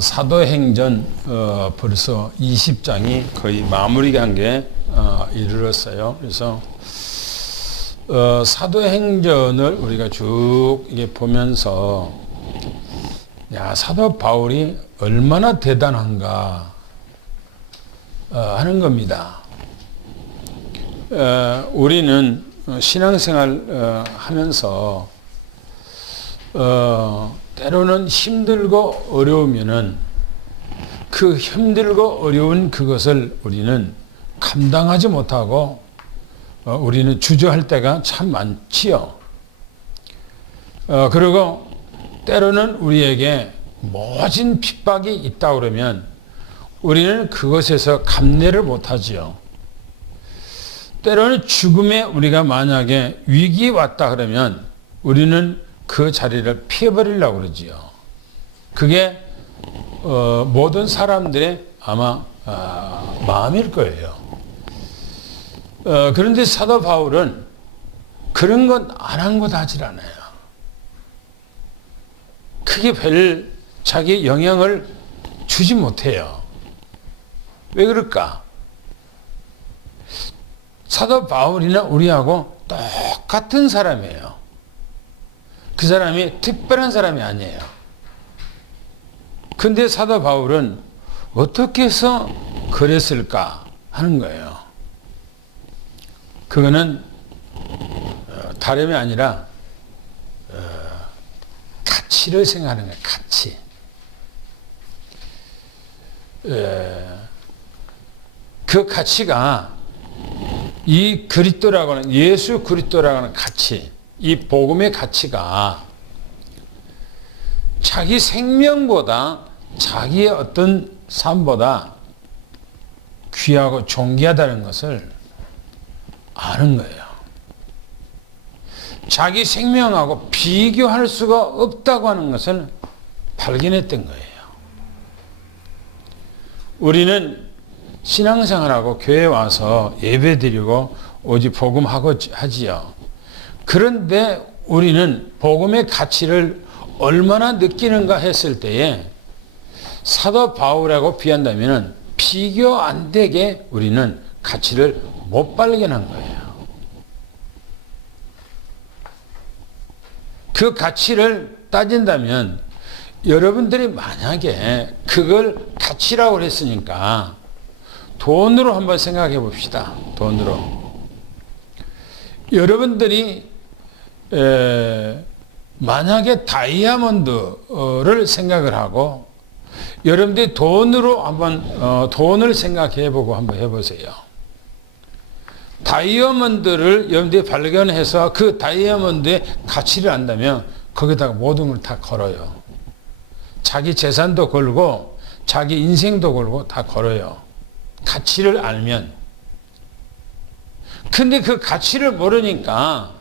사도행전 벌써 20장이 거의 마무리 단계에 이르렀어요. 그래서 사도행전을 우리가 쭉 이게 보면서 야, 사도 바울이 얼마나 대단한가 하는 겁니다. 우리는 신앙생활 하면서 때로는 힘들고 어려우면은 그 힘들고 어려운 그것을 우리는 감당하지 못하고 우리는 주저할 때가 참 많지요. 그리고 때로는 우리에게 모진 핍박이 있다 그러면 우리는 그것에서 감내를 못하지요. 때로는 죽음에 우리가 만약에 위기 왔다 그러면 우리는 그 자리를 피해버리려고 그러지요. 그게 모든 사람들의 아마 마음일 거예요. 그런데 사도 바울은 그런 건 안 한 것 하질 않아요. 크게 별 자기 영향을 주지 못해요. 왜 그럴까? 사도 바울이나 우리하고 똑같은 사람이에요. 그 사람이 특별한 사람이 아니에요. 근데 사도 바울은 어떻게 해서 그랬을까 하는 거예요. 그거는 다름이 아니라 가치를 생각하는 거예요. 가치. 그 가치가 이 그리스도라고 하는 예수 그리스도라고 하는 가치, 이 복음의 가치가 자기 생명보다 자기의 어떤 삶보다 귀하고 존귀하다는 것을 아는 거예요. 자기 생명하고 비교할 수가 없다고 하는 것을 발견했던 거예요. 우리는 신앙생활하고 교회 와서 예배드리고 오직 복음하고 하지요. 그런데 우리는 복음의 가치를 얼마나 느끼는가 했을 때에 사도 바울하고 비한다면 비교 안 되게 우리는 가치를 못 발견한 거예요. 그 가치를 따진다면 여러분들이 만약에 그걸 가치라고 했으니까 돈으로 한번 생각해 봅시다. 돈으로. 여러분들이 만약에 다이아몬드를 생각을 하고 여러분들이 돈으로 한번 돈을 생각해 보고 한번 해보세요. 다이아몬드를 여러분들이 발견해서 그 다이아몬드의 가치를 안다면 거기다가 모든 걸 다 걸어요. 자기 재산도 걸고 자기 인생도 걸고 다 걸어요. 가치를 알면. 근데 그 가치를 모르니까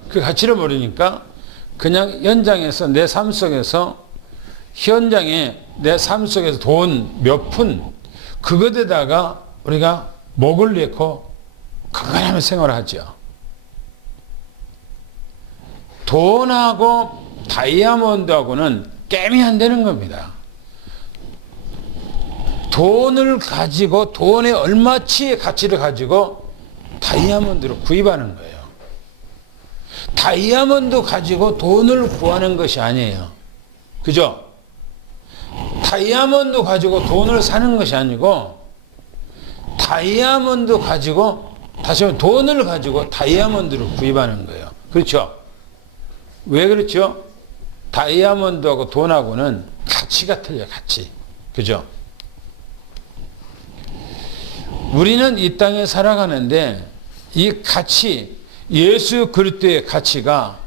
그냥 현장에서 내 삶 속에서 현장에 내 삶 속에서 돈 몇 푼 그것에다가 우리가 목을 놓고 건강하게 생활을 하죠. 돈하고 다이아몬드하고는 게임이 안 되는 겁니다. 돈을 가지고 돈의 얼마치의 가치를 가지고 다이아몬드를 구입하는 거예요. 다이아몬드 가지고 돈을 구하는 것이 아니에요. 그죠? 다이아몬드 가지고 돈을 사는 것이 아니고 다이아몬드 가지고 다시 한번 돈을 가지고 다이아몬드를 구입하는 거예요. 그렇죠? 왜 그렇죠? 다이아몬드하고 돈하고는 가치가 틀려요. 가치. 그죠? 우리는 이 땅에 살아가는데 이 가치, 예수 그리스도의 가치가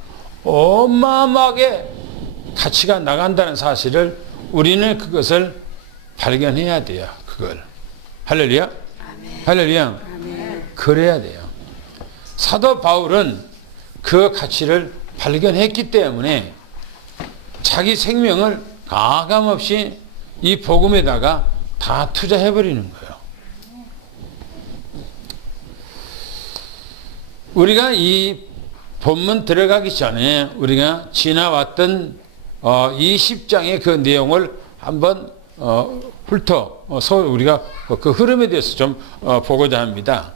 어마어마하게 가치가 나간다는 사실을 우리는 그것을 발견해야 돼요. 그걸. 할렐루야? 아멘. 할렐루야? 아멘. 그래야 돼요. 사도 바울은 그 가치를 발견했기 때문에 자기 생명을 가감없이 이 복음에다가 다 투자해버리는 거예요. 우리가 이 본문 들어가기 전에 우리가 지나왔던 이 10장의 그 내용을 한번 우리가 그 흐름에 대해서 좀 보고자 합니다.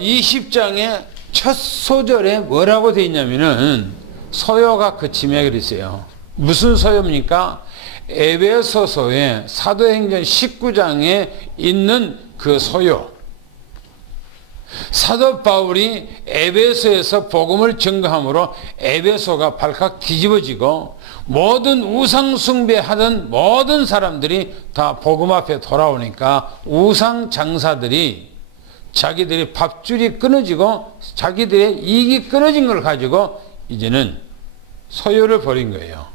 이 10장의 첫 소절에 뭐라고 되어 있냐면은 서요가 그침에 그랬어요. 무슨 서요입니까? 에베소서의 사도행전 19장에 있는 그 서요. 사도 바울이 에베소에서 복음을 증거함으로 에베소가 발칵 뒤집어지고 모든 우상 숭배하던 모든 사람들이 다 복음 앞에 돌아오니까 우상 장사들이 자기들이 밥줄이 끊어지고 자기들의 이익이 끊어진 걸 가지고 이제는 소요를 벌인 거예요.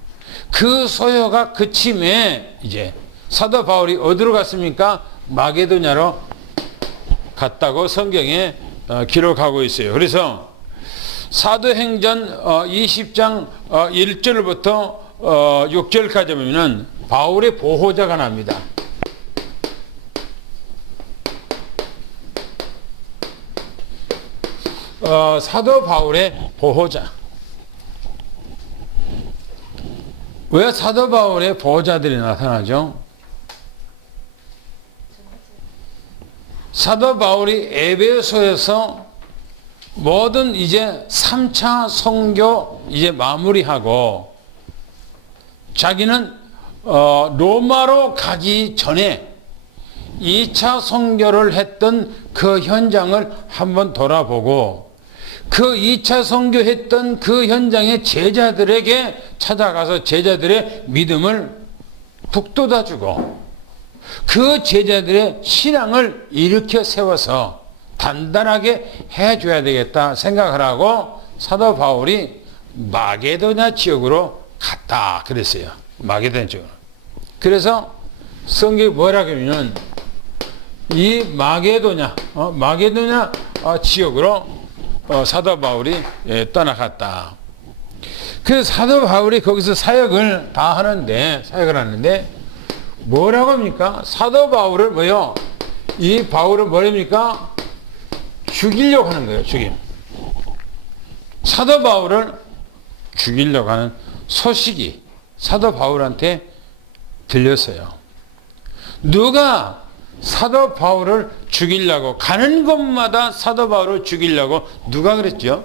그 소요가 그침에 이제 사도 바울이 어디로 갔습니까? 마게도냐로 갔다고 성경에 기록하고 있어요. 그래서 사도행전 20장 1절부터 6절까지 보면은 바울의 보호자가 납니다. 사도 바울의 보호자. 왜 사도 바울의 보호자들이 나타나죠? 사도 바울이 에베소에서 모든 이제 3차 선교 이제 마무리하고 자기는 로마로 가기 전에 2차 선교를 했던 그 현장을 한번 돌아보고 그 2차 선교했던 그 현장의 제자들에게 찾아가서 제자들의 믿음을 북돋아주고 그 제자들의 신앙을 일으켜 세워서 단단하게 해줘야 되겠다 생각을 하고 사도 바울이 마게도냐 지역으로 갔다 그랬어요. 마게도냐 지역으로. 그래서 성경이 뭐라고 하면 이 마게도냐 지역으로 사도 바울이 떠나갔다. 그래서 사도 바울이 거기서 사역을 하는데 뭐라고 합니까? 사도 바울을 이 바울은 뭐랍니까? 죽이려고 하는 거예요. 사도 바울을 죽이려고 하는 소식이 사도 바울한테 들렸어요. 누가 사도 바울을 죽이려고 가는 곳마다 사도 바울을 죽이려고 누가 그랬죠?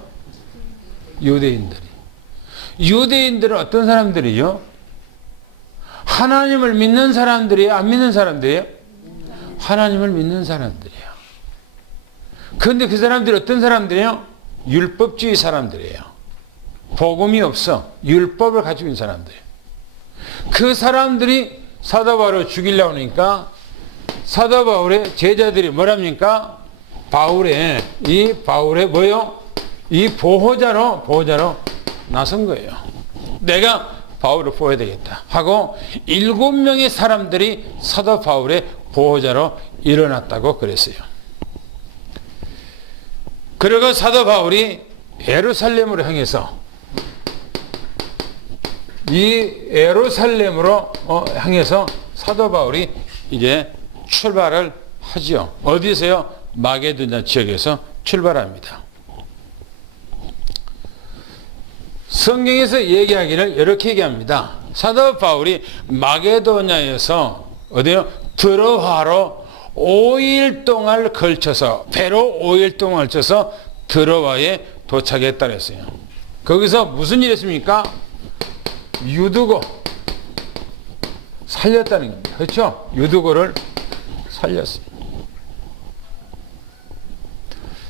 유대인들이. 유대인들은 어떤 사람들이죠? 하나님을 믿는 사람들이에요? 안 믿는 사람들이에요? 하나님을 믿는 사람들이에요. 그런데 그 사람들이 어떤 사람들이에요? 율법주의 사람들이에요. 복음이 없어. 율법을 가지고 있는 사람들이에요. 그 사람들이 사도 바울을 죽이려고 하니까 사도 바울의 제자들이 뭐랍니까? 바울의 뭐요? 이 보호자로 나선 거예요. 내가 바울을 보호해야 되겠다 하고 7명의 사람들이 사도 바울의 보호자로 일어났다고 그랬어요. 그리고 사도 바울이 예루살렘으로 향해서 향해서 사도 바울이 이제 출발을 하지요. 어디서요? 마게도냐 지역에서 출발합니다. 성경에서 얘기하기를 이렇게 얘기합니다. 사도 바울이 마게도냐에서 어디요? 드로아로 5일 동안 걸쳐서 배로 5일 동안 걸쳐서 드로아에 도착했다 그랬어요. 거기서 무슨 일 했습니까? 유두고 살렸다는 겁니다. 그렇죠? 유두고를 살렸어요.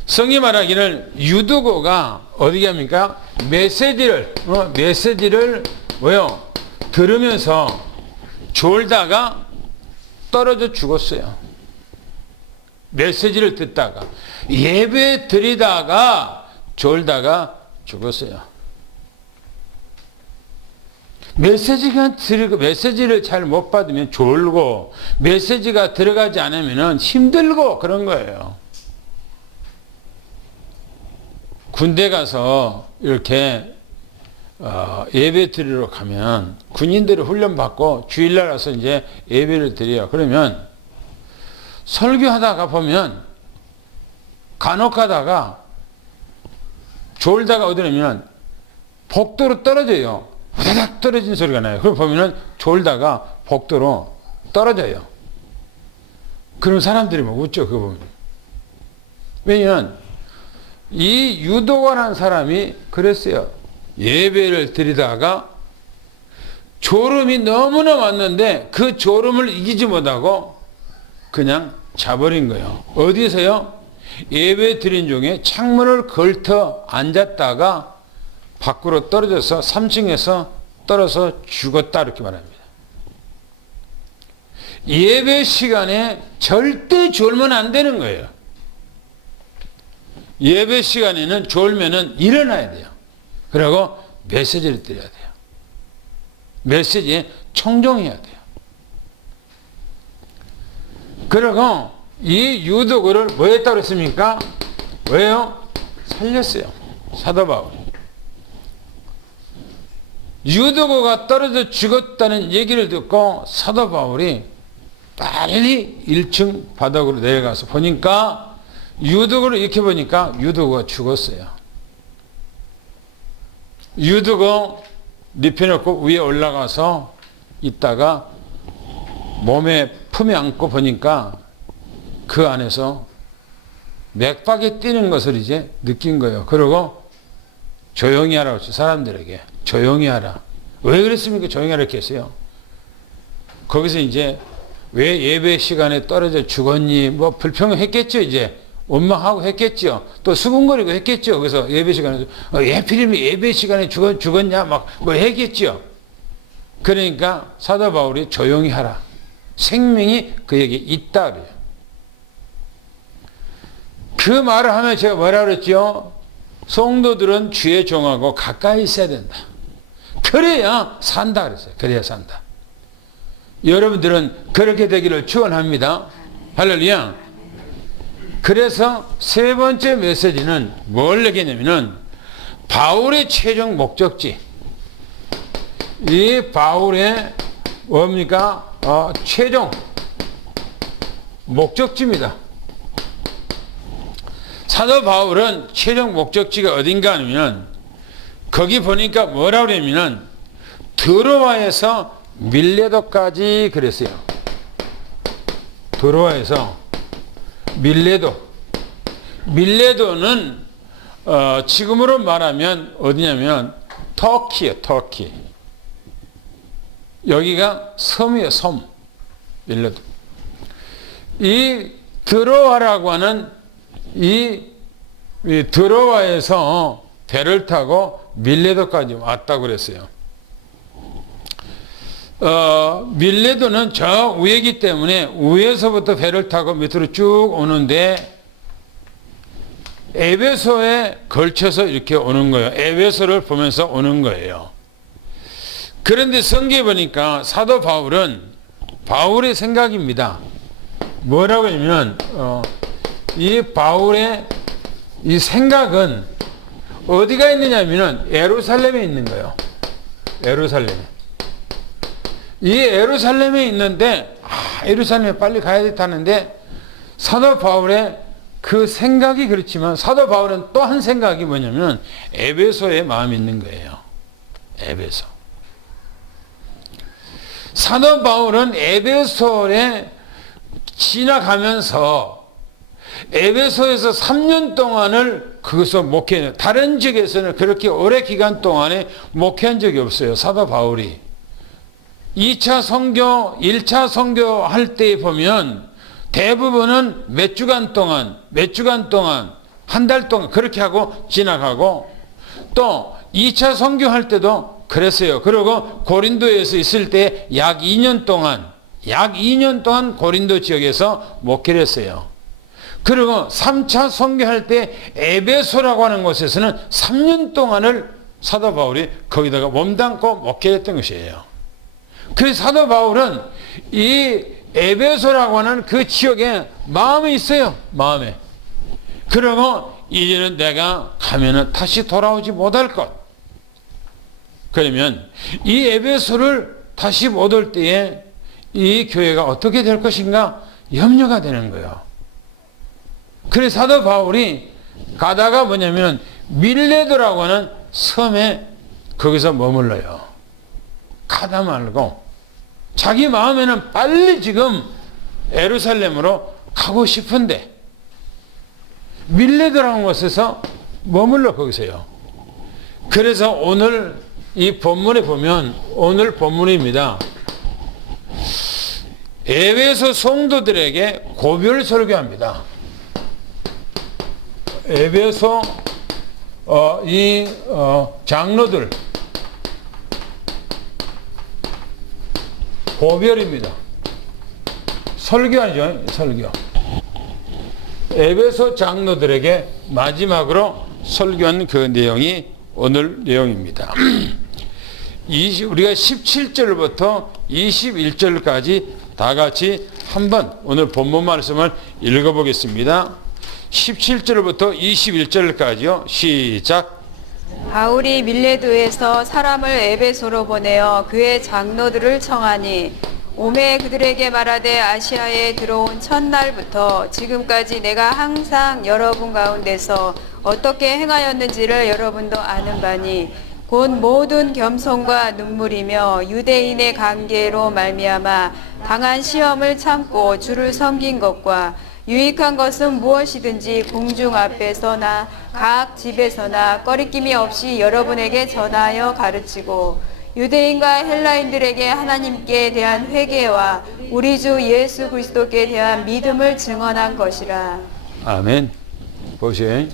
성이 말하기를 유두고가 어디게 합니까? 메시지를 들으면서 졸다가 떨어져 죽었어요. 메시지를 듣다가 예배 드리다가 졸다가 죽었어요. 메시지를 잘 못 받으면 졸고 메시지가 들어가지 않으면 힘들고 그런 거예요. 군대 가서 이렇게 예배 드리러 가면 군인들이 훈련받고 주일날 와서 이제 예배를 드려요. 그러면 설교하다가 보면 간혹 가다가 졸다가 어디냐면 복도로 떨어져요. 후다닥 떨어진 소리가 나요. 그걸 보면은 졸다가 복도로 떨어져요. 그럼 사람들이 막 웃죠, 그거 보면. 왜냐면 이 유도가라는 사람이 그랬어요. 예배를 드리다가 졸음이 너무나 왔는데 그 졸음을 이기지 못하고 그냥 자버린 거예요. 어디서요? 예배 드린 중에 창문을 걸터 앉았다가 밖으로 떨어져서 3층에서 떨어져 죽었다 이렇게 말합니다. 예배 시간에 절대 졸면 안 되는 거예요. 예배 시간에는 졸면은 일어나야 돼요. 그리고 메시지를 드려야 돼요. 메시지에 청종해야 돼요. 그리고 이 유도구를 뭐 했다고 했습니까? 왜요? 살렸어요. 사도 바울이. 유도구가 떨어져 죽었다는 얘기를 듣고 사도 바울이 빨리 1층 바닥으로 내려가서 보니까 유도구를 이렇게 보니까 유도구가 죽었어요. 유도구 눕혀놓고 위에 올라가서 있다가 몸에 품에 안고 보니까 그 안에서 맥박이 뛰는 것을 이제 느낀 거예요. 그러고 조용히 하라고 했죠. 사람들에게. 조용히 하라. 왜 그랬습니까? 조용히 하라 이렇게 했어요. 거기서 이제 왜 예배 시간에 떨어져 죽었니? 뭐 불평했겠죠, 이제. 원망하고 했겠죠. 또 수군거리고 했겠죠. 그래서 예배 시간에, 예필이면 예배 시간에 죽었냐? 막 뭐 했겠죠. 그러니까 사도 바울이 조용히 하라. 생명이 그에게 있다 그래요. 그 말을 하면 제가 뭐라 그랬죠? 성도들은 주의 종하고 가까이 있어야 된다. 그래야 산다 그랬어요. 그래야 산다. 여러분들은 그렇게 되기를 축원합니다. 할렐루야. 그래서 세 번째 메시지는 뭘 얘기했냐면은 바울의 최종 목적지. 이 바울의 뭡니까? 최종 목적지입니다. 사도 바울은 최종 목적지가 어딘가 하면 거기 보니까 뭐라고 그러냐면 드로아에서 밀레도까지 그랬어요. 드로아에서 밀레도는 지금으로 말하면 어디냐면 터키예요. 터키. 여기가 섬이에요. 섬. 밀레도. 이 드로아라고 하는 이 드로아에서 배를 타고 밀레도까지 왔다고 그랬어요. 밀레도는 저 위에기 때문에 위에서부터 배를 타고 밑으로 쭉 오는데 에베소에 걸쳐서 이렇게 오는 거예요. 에베소를 보면서 오는 거예요. 그런데 성경에 보니까 사도 바울은 바울의 생각입니다. 뭐라고 하면 이 바울의 이 생각은 어디가 있느냐면은 예루살렘에 있는 거예요. 예루살렘에. 이 예루살렘에 있는데 예루살렘에 빨리 가야 됐다는데 사도 바울의 그 생각이 그렇지만 사도 바울은 또 한 생각이 뭐냐면 에베소에 마음이 있는 거예요. 에베소. 사도 바울은 에베소에 지나가면서 에베소에서 3년 동안을 거기서 목회해요. 다른 지역에서는 그렇게 오래 기간 동안에 목회한 적이 없어요. 사도 바울이. 2차 선교, 1차 선교 할 때 보면 대부분은 몇 주간 동안, 한 달 동안 그렇게 하고 지나가고 또 2차 선교할 때도 그랬어요. 그리고 고린도에서 있을 때 약 2년 동안 고린도 지역에서 목회를 했어요. 그리고 3차 선교할 때 에베소라고 하는 곳에서는 3년 동안을 사도 바울이 거기다가 몸담고 목회했던 것이에요. 그래서 사도 바울은 이 에베소라고 하는 그 지역에 마음이 있어요. 마음에. 그리고 이제는 내가 가면은 다시 돌아오지 못할 것. 그러면 이 에베소를 다시 못 올 때에 이 교회가 어떻게 될 것인가 염려가 되는 거예요. 그래서 사도 바울이 가다가 뭐냐면 밀레도라고 하는 섬에 거기서 머물러요. 가다 말고 자기 마음에는 빨리 지금 예루살렘으로 가고 싶은데 밀레도라는 곳에서 머물러 거기서요. 그래서 오늘 이 본문에 보면 오늘 본문입니다. 에베소 성도들에게 고별 설교합니다. 에베소 장로들 고별입니다. 설교하죠. 설교. 에베소 장로들에게 마지막으로 설교한 그 내용이 오늘 내용입니다. 우리가 17절부터 21절까지 다 같이 한번 오늘 본문 말씀을 읽어보겠습니다. 17절부터 21절까지요. 시작. 바울이 밀레도에서 사람을 에베소로 보내어 그의 장로들을 청하니 오매 그들에게 말하되 아시아에 들어온 첫날부터 지금까지 내가 항상 여러분 가운데서 어떻게 행하였는지를 여러분도 아는 바니 곧 모든 겸손과 눈물이며 유대인의 관계로 말미암아 당한 시험을 참고 주를 섬긴 것과 유익한 것은 무엇이든지 공중 앞에서나 각 집에서나 꺼리낌이 없이 여러분에게 전하여 가르치고 유대인과 헬라인들에게 하나님께 대한 회개와 우리 주 예수 그리스도께 대한 믿음을 증언한 것이라. 아멘. 보세요.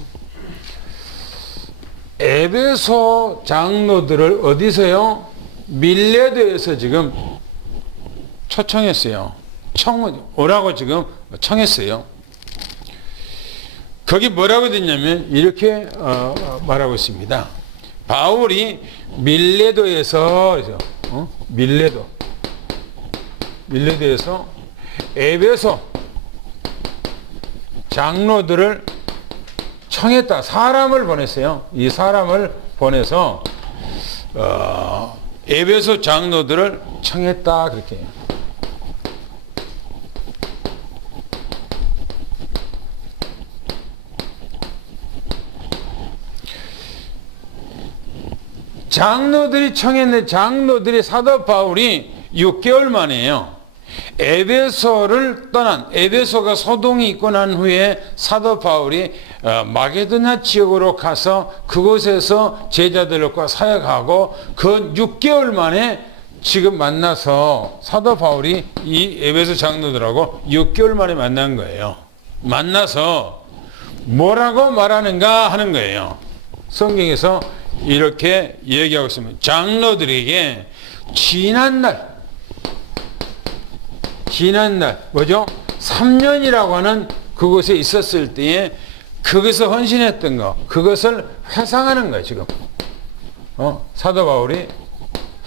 에베소 장로들을 어디서요? 밀레도에서 지금 초청했어요. 오라고 지금 청했어요. 거기 뭐라고 됐냐면 이렇게 말하고 있습니다. 바울이 밀레도에서 밀레도에서 에베소 장로들을 청했다. 사람을 보냈어요. 이 사람을 보내서 에베소 장로들을 청했다. 그렇게 해요. 장로들이 청했는데 장로들이 사도 바울이 6개월 만에요. 에베소를 떠난 에베소가 소동이 있고 난 후에 사도 바울이 마게도냐 지역으로 가서 그곳에서 제자들과 사역하고 그 6개월 만에 지금 만나서 사도 바울이 이 에베소 장로들하고 6개월 만에 만난 거예요. 만나서 뭐라고 말하는가 하는 거예요. 성경에서 이렇게 얘기하고 있습니다. 장로들에게 지난날 뭐죠? 3년이라고 하는 그곳에 있었을 때에 그것을 헌신했던 거 그것을 회상하는 거예요. 지금 사도 바울이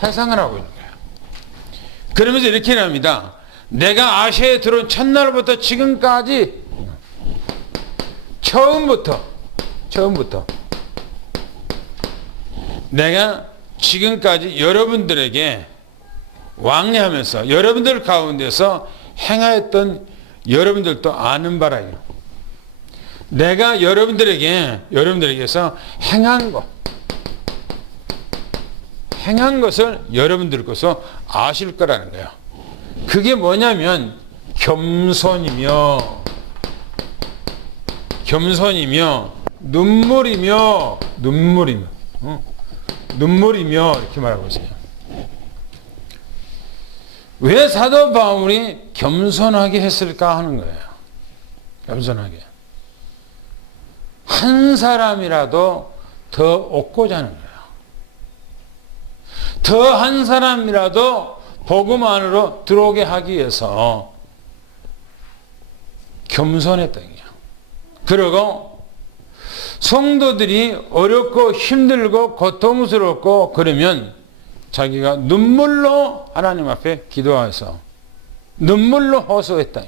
회상을 하고 있는 거예요. 그러면서 이렇게 합니다. 내가 아시아에 들어온 첫날부터 지금까지 처음부터 내가 지금까지 여러분들에게 왕래하면서 여러분들 가운데서 행하였던 여러분들도 아는 바라요. 내가 여러분들에게서 행한 것을 여러분들께서 아실 거라는 거예요. 그게 뭐냐면 겸손이며 눈물이며 이렇게 말하고 있어요. 왜 사도 바울이 겸손하게 했을까 하는 거예요. 겸손하게. 한 사람이라도 더 얻고자 하는 거예요. 더 한 사람이라도 복음 안으로 들어오게 하기 위해서 겸손했던 거예요. 그리고 성도들이 어렵고 힘들고 고통스럽고 그러면 자기가 눈물로 하나님 앞에 기도해서 눈물로 호소했다.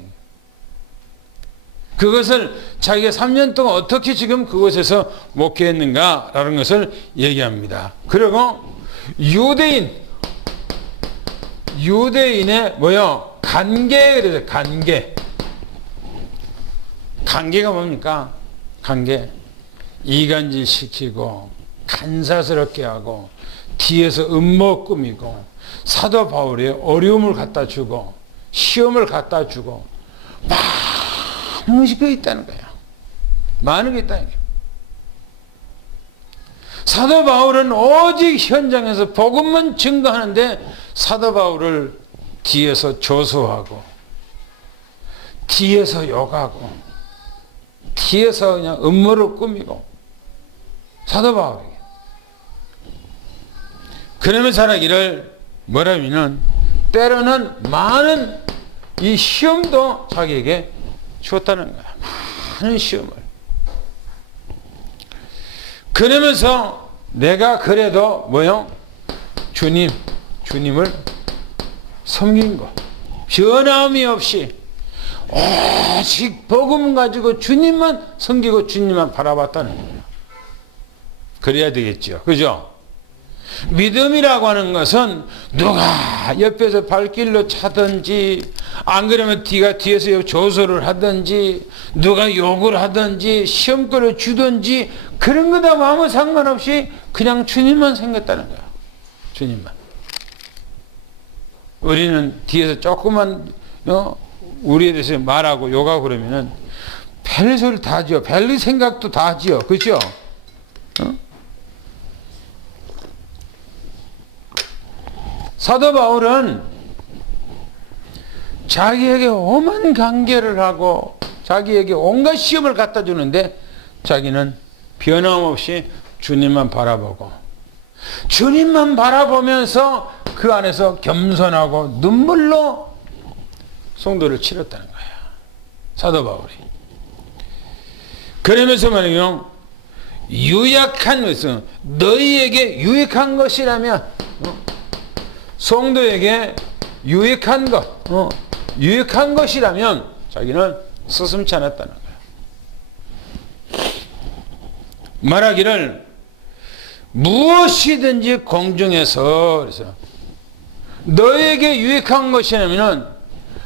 그것을 자기가 3년 동안 어떻게 지금 그곳에서 목회했는가라는 것을 얘기합니다. 그리고 유대인의 관계. 관계가 뭡니까? 관계. 이간질 시키고 간사스럽게 하고 뒤에서 음모 꾸미고 사도 바울이 어려움을 갖다 주고 시험을 갖다 주고 많은 것이 그 있다는 거야. 많은 게 있다는 거야. 사도 바울은 오직 현장에서 복음만 증거하는데 사도 바울을 뒤에서 조소하고 뒤에서 욕하고 뒤에서 그냥 음모를 꾸미고 사도 바울에게 그러면서 살아기를 뭐라면은 때로는 많은 이 시험도 자기에게 주었다는 거야. 많은 시험을. 그러면서 내가 그래도 뭐요? 주님을 섬긴 거. 변함이 없이 오직 복음 가지고 주님만 섬기고 주님만 바라봤다는 거예요. 그래야 되겠죠. 그죠? 믿음이라고 하는 것은 누가 옆에서 발길로 차든지 안 그러면 뒤에서 조소를 하든지 누가 욕을 하든지 시험거를 주든지 그런 거하고 아무 상관없이 그냥 주님만 생겼다는 거야. 주님만. 우리는 뒤에서 조금만 우리에 대해서 말하고 욕하고 그러면은 별 소리 다 지어. 별 생각도 다 지어. 그죠? 사도 바울은 자기에게 오만 관계를 하고 자기에게 온갖 시험을 갖다 주는데 자기는 변함없이 주님만 바라보고 주님만 바라보면서 그 안에서 겸손하고 눈물로 성도를 치렀다는 거야. 사도 바울이. 그러면서 말이요. 유약한 것은 너희에게 유익한 것이라면 성도에게 유익한 것, 유익한 것이라면 자기는 서슴지 않았다는 거야. 말하기를 무엇이든지 공중에서 그래서 너에게 유익한 것이라면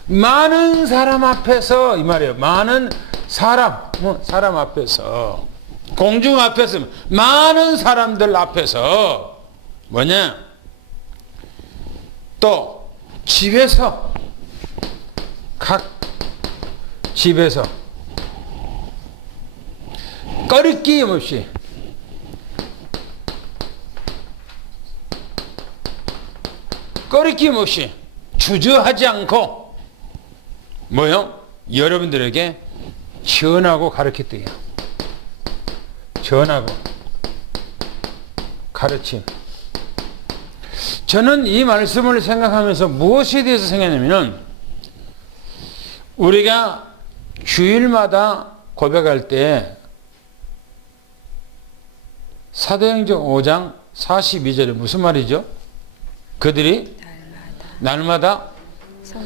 많은 사람 앞에서 이 말이에요. 많은 사람 앞에서 공중 앞에서 많은 사람들 앞에서 뭐냐? 또 집에서 각 집에서 꺼리낌 없이 주저하지 않고 뭐요? 여러분들에게 전하고 가르쳤대요. 전하고 가르침. 저는 이 말씀을 생각하면서 무엇에 대해서 생각하냐면 우리가 주일마다 고백할 때 사도행전 5장 42절에 무슨 말이죠? 그들이 날마다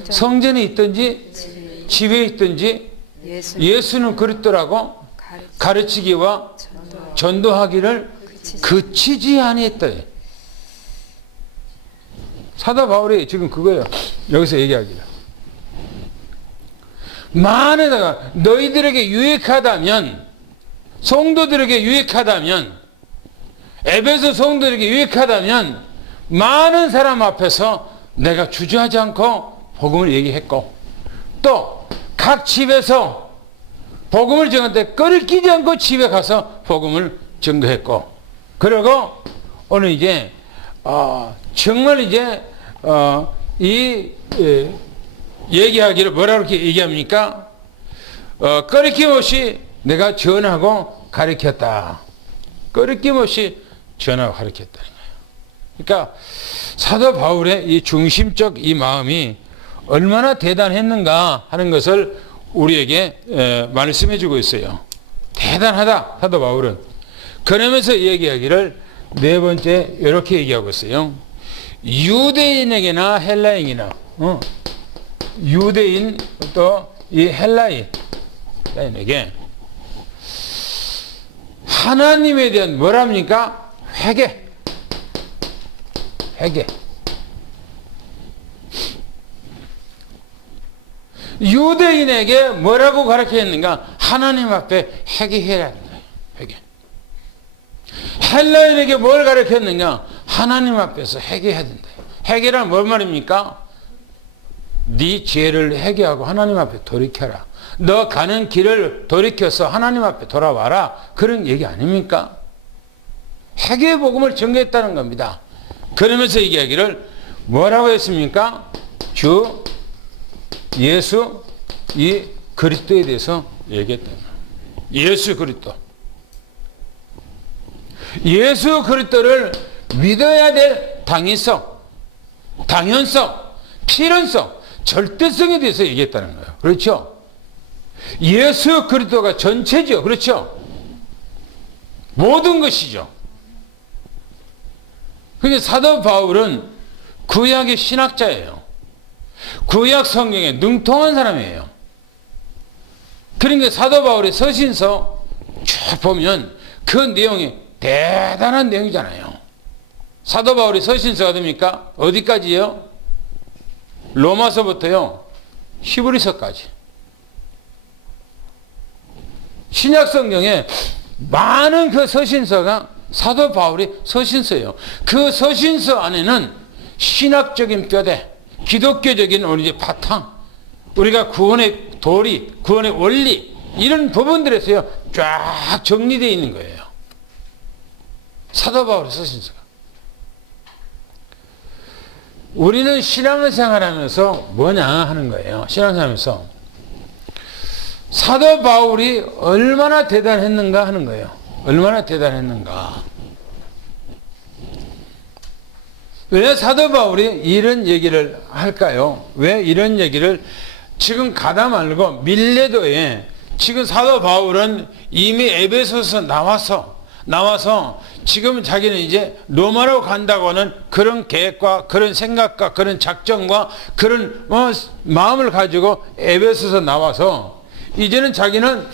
성전에 있든지 집에 있든지 예수는 그랬더라고 가르치기와 전도하기를 그치지 아니했다. 사도 바울이 지금 그거예요. 여기서 얘기하기를. 만에다가 너희들에게 유익하다면, 성도들에게 유익하다면, 에베소 성도들에게 유익하다면 많은 사람 앞에서 내가 주저하지 않고 복음을 얘기했고 또 각 집에서 복음을 전할 때 끓이지 않고 집에 가서 복음을 전도했고 그리고 오늘 이제 정말 이제 얘기하기를 뭐라 그렇게 얘기합니까? 꺼리낌 없이 내가 전하고 가르쳤다. 꺼리낌 없이 전하고 가르쳤다는 거예요. 그러니까 사도 바울의 이 중심적 이 마음이 얼마나 대단했는가 하는 것을 우리에게 말씀해 주고 있어요. 대단하다 사도 바울은. 그러면서 얘기하기를 네 번째 이렇게 얘기하고 있어요. 유대인에게나 헬라인이나 유대인 또 이 헬라인에게 하나님에 대한 뭐랍니까? 회개. 유대인에게 뭐라고 가르쳤는가? 하나님 앞에 회개해라는 거예요. 회개. 헬라인에게 뭘 가르쳤느냐? 하나님 앞에서 회개해야 된다. 회개란 뭘 말입니까? 네 죄를 회개하고 하나님 앞에 돌이켜라. 너 가는 길을 돌이켜서 하나님 앞에 돌아와라. 그런 얘기 아닙니까? 회개의 복음을 전개했다는 겁니다. 그러면서 이야기를 뭐라고 했습니까? 주 예수 이 그리스도에 대해서 얘기했다. 예수 그리스도. 예수 그리스도를 믿어야 될 당연성, 필연성, 절대성에 대해서 얘기했다는 거예요. 그렇죠? 예수 그리스도가 전체죠. 그렇죠? 모든 것이죠. 그게 사도 바울은 구약의 신학자예요. 구약 성경에 능통한 사람이에요. 그러니까 사도 바울의 서신서 쭉 보면 그 내용이 대단한 내용이잖아요. 사도 바울의 서신서가 됩니까? 어디까지요? 로마서부터요 히브리서까지. 신약 성경에 많은 그 서신서가 사도 바울의 서신서예요. 그 서신서 안에는 신학적인 뼈대, 기독교적인 우리 바탕, 우리가 구원의 도리, 구원의 원리 이런 부분들에서요 쫙 정리되어 있는 거예요. 사도 바울의 서신서가. 우리는 신앙생활하면서 뭐냐 하는 거예요. 신앙생활하면서 사도 바울이 얼마나 대단했는가 하는 거예요. 얼마나 대단했는가. 왜 사도 바울이 이런 얘기를 할까요? 왜 이런 얘기를 지금 가다 말고 밀레도에 지금 사도 바울은 이미 에베소서 나와서 지금 자기는 이제 로마로 간다고 하는 그런 계획과 그런 생각과 그런 작정과 그런 마음을 가지고 에베소서 나와서 이제는 자기는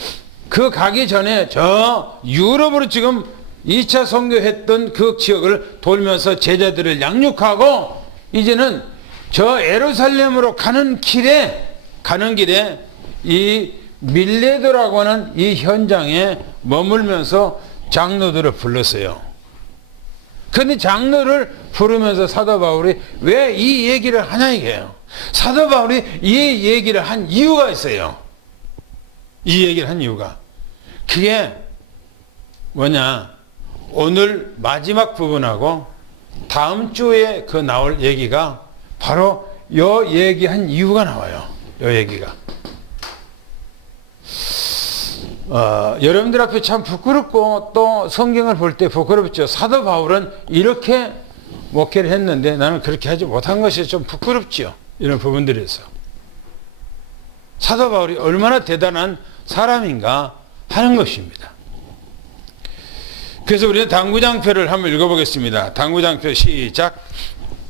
그 가기 전에 저 유럽으로 지금 2차 선교했던 그 지역을 돌면서 제자들을 양육하고 이제는 저 예루살렘으로 가는 길에 이 밀레도라고 하는 이 현장에 머물면서 장로들을 불렀어요. 그런데 장로를 부르면서 사도 바울이 왜 이 얘기를 하냐 이게요. 사도 바울이 이 얘기를 한 이유가 있어요. 이 얘기를 한 이유가. 그게 뭐냐. 오늘 마지막 부분하고 다음 주에 그 나올 얘기가 바로 요 얘기한 이유가 나와요. 요 얘기가. 여러분들 앞에 참 부끄럽고 또 성경을 볼 때 부끄럽죠. 사도 바울은 이렇게 목회를 했는데 나는 그렇게 하지 못한 것이 좀 부끄럽죠. 이런 부분들에서. 사도 바울이 얼마나 대단한 사람인가 하는 것입니다. 그래서 우리는 당구장표를 한번 읽어보겠습니다. 당구장표 시작.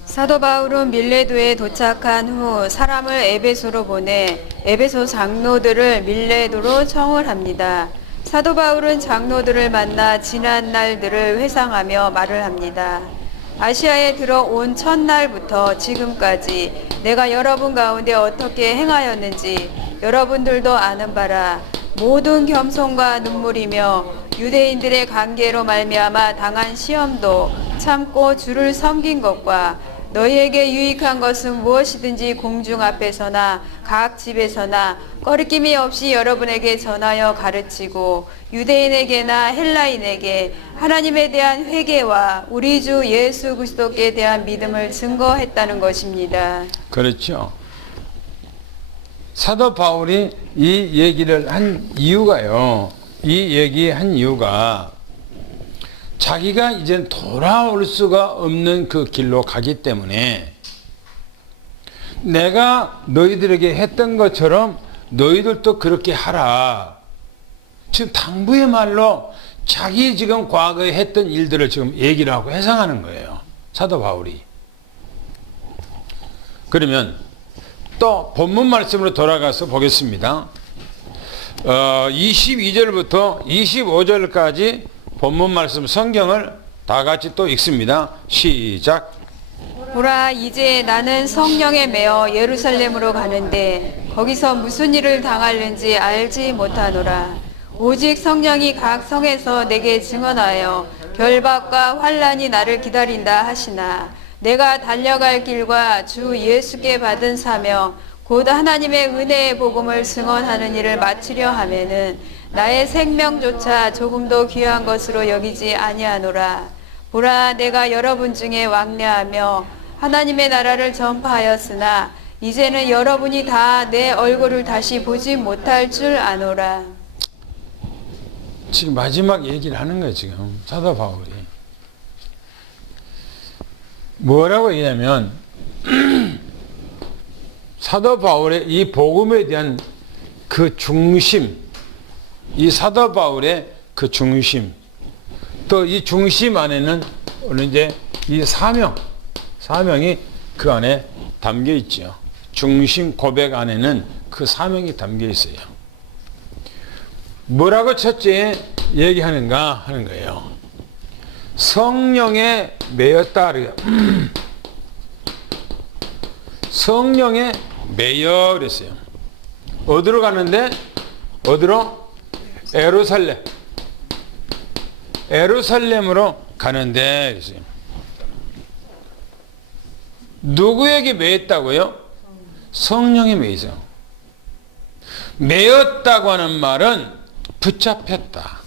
사도 바울은 밀레도에 도착한 후 사람을 에베소로 보내 에베소 장로들을 밀레도로 청을 합니다. 사도 바울은 장로들을 만나 지난 날들을 회상하며 말을 합니다. 아시아에 들어온 첫날부터 지금까지 내가 여러분 가운데 어떻게 행하였는지 여러분들도 아는 바라. 모든 겸손과 눈물이며 유대인들의 관계로 말미암아 당한 시험도 참고 주를 섬긴 것과 너희에게 유익한 것은 무엇이든지 공중 앞에서나 각 집에서나 꺼리낌이 없이 여러분에게 전하여 가르치고 유대인에게나 헬라인에게 하나님에 대한 회개와 우리 주 예수 그리스도께 대한 믿음을 증거했다는 것입니다. 그렇죠. 사도 바울이 이 얘기를 한 이유가요. 이 얘기한 이유가 자기가 이제 돌아올 수가 없는 그 길로 가기 때문에 내가 너희들에게 했던 것처럼 너희들도 그렇게 하라. 지금 당부의 말로 자기 지금 과거에 했던 일들을 지금 얘기를 하고 회상하는 거예요. 사도 바울이. 그러면 또 본문 말씀으로 돌아가서 보겠습니다. 22절부터 25절까지 본문 말씀 성경을 다 같이 또 읽습니다. 시작. 보라, 이제 나는 성령에 매어 예루살렘으로 가는데 거기서 무슨 일을 당하는지 알지 못하노라. 오직 성령이 각 성에서 내게 증언하여 결박과 환난이 나를 기다린다 하시나 내가 달려갈 길과 주 예수께 받은 사명 곧 하나님의 은혜의 복음을 증언하는 일을 마치려 하면은 나의 생명조차 조금도 귀한 것으로 여기지 아니하노라. 보라, 내가 여러분 중에 왕래하며 하나님의 나라를 전파하였으나 이제는 여러분이 다 내 얼굴을 다시 보지 못할 줄 아노라. 지금 마지막 얘기를 하는 거예요. 지금 사도 바울이 뭐라고 얘기하면 사도 바울의 이 복음에 대한 그 중심, 이 사도 바울의 그 중심, 또 이 중심 안에는 이제 이 사명이 그 안에 담겨 있죠. 중심 고백 안에는 그 사명이 담겨 있어요. 뭐라고 첫째 얘기하는가 하는 거예요. 성령에 매였다. 성령에 매여 그랬어요. 어디로 가는데? 어디로? 에루살렘으로 가는데 그랬어요. 누구에게 매였다고요? 성령에 매이죠. 매였다고 하는 말은 붙잡혔다.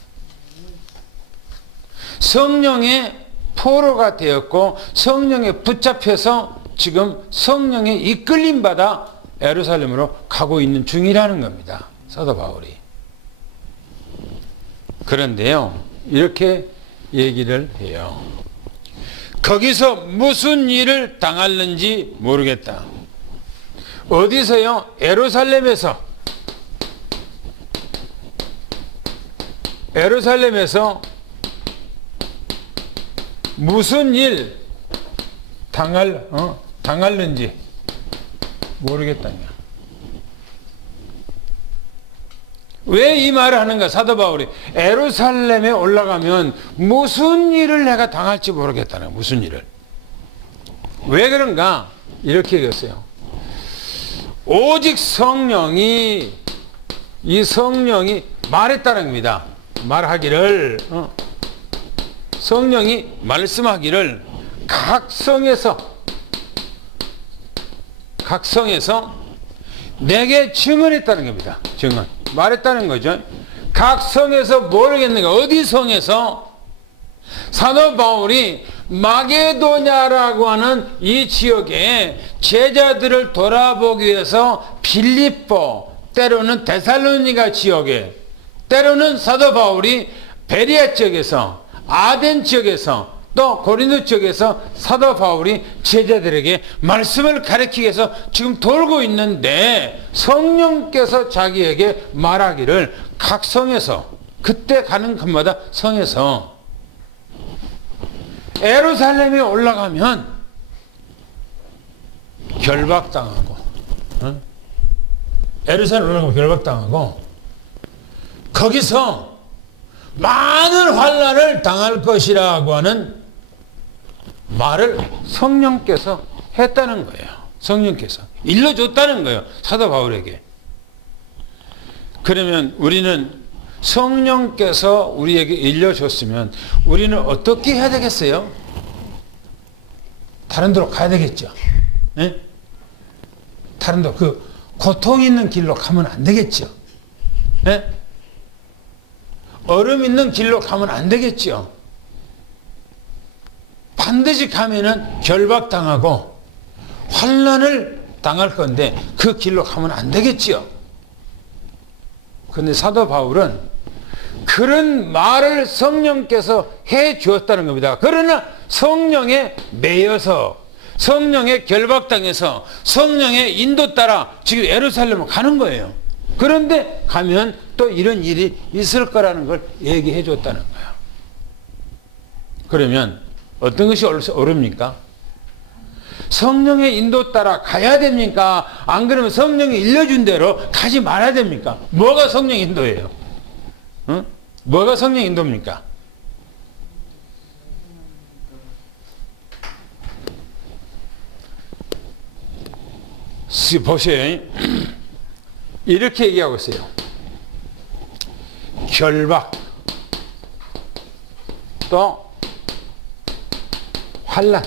성령의 포로가 되었고 성령에 붙잡혀서 지금 성령에 이끌림 받아 예루살렘으로 가고 있는 중이라는 겁니다. 사도 바울이. 그런데요, 이렇게 얘기를 해요. 거기서 무슨 일을 당할는지 모르겠다. 어디서요? 에루살렘에서 무슨 일 당할는지 모르겠다냐. 왜 이 말을 하는가? 사도 바울이 에루살렘에 올라가면 무슨 일을 내가 당할지 모르겠다는 거야. 무슨 일을. 왜 그런가? 이렇게 얘기했어요. 오직 성령이 말했다는 겁니다. 말하기를 성령이 말씀하기를 각 성에서 내게 증언했다는 겁니다. 증언. 말했다는 거죠. 각 성에서 모르겠는가? 어디 성에서? 사도 바울이 마게도냐라고 하는 이 지역에 제자들을 돌아보기 위해서 빌립보, 때로는 데살로니가 지역에, 때로는 사도 바울이 베리아 지역에서, 아덴 지역에서, 또 고린도 지역에서 사도 바울이 제자들에게 말씀을 가르치기 위해서 지금 돌고 있는데 성령께서 자기에게 말하기를 각 성에서, 그때 가는 곳마다 성에서 예루살렘에 올라가면 결박당하고, 예루살렘에 올라가면 결박당하고 거기서 많은 환난을 당할 것이라고 하는 말을 성령께서 했다는 거예요. 성령께서 일러줬다는 거예요. 사도 바울에게. 그러면 우리는 성령께서 우리에게 일러줬으면 우리는 어떻게 해야 되겠어요? 다른 데로 가야 되겠죠. 네? 다른 데, 그 고통 있는 길로 가면 안 되겠죠. 네? 얼음 있는 길로 가면 안 되겠죠. 반드시 가면은 결박당하고 환난을 당할 건데 그 길로 가면 안 되겠죠. 그런데 사도 바울은 그런 말을 성령께서 해 주었다는 겁니다. 그러나 성령에 매여서, 성령에 결박당해서, 성령의 인도 따라 지금 예루살렘을 가는 거예요. 그런데 가면 또 이런 일이 있을 거라는 걸 얘기해 줬다는 거예요. 그러면 어떤 것이 옳습니까? 성령의 인도 따라 가야 됩니까? 안 그러면 성령이 일러준 대로 가지 말아야 됩니까? 뭐가 성령 인도예요? 응? 뭐가 성령 인도입니까? 보세요. 이렇게 얘기하고 있어요. 결박, 또 환난.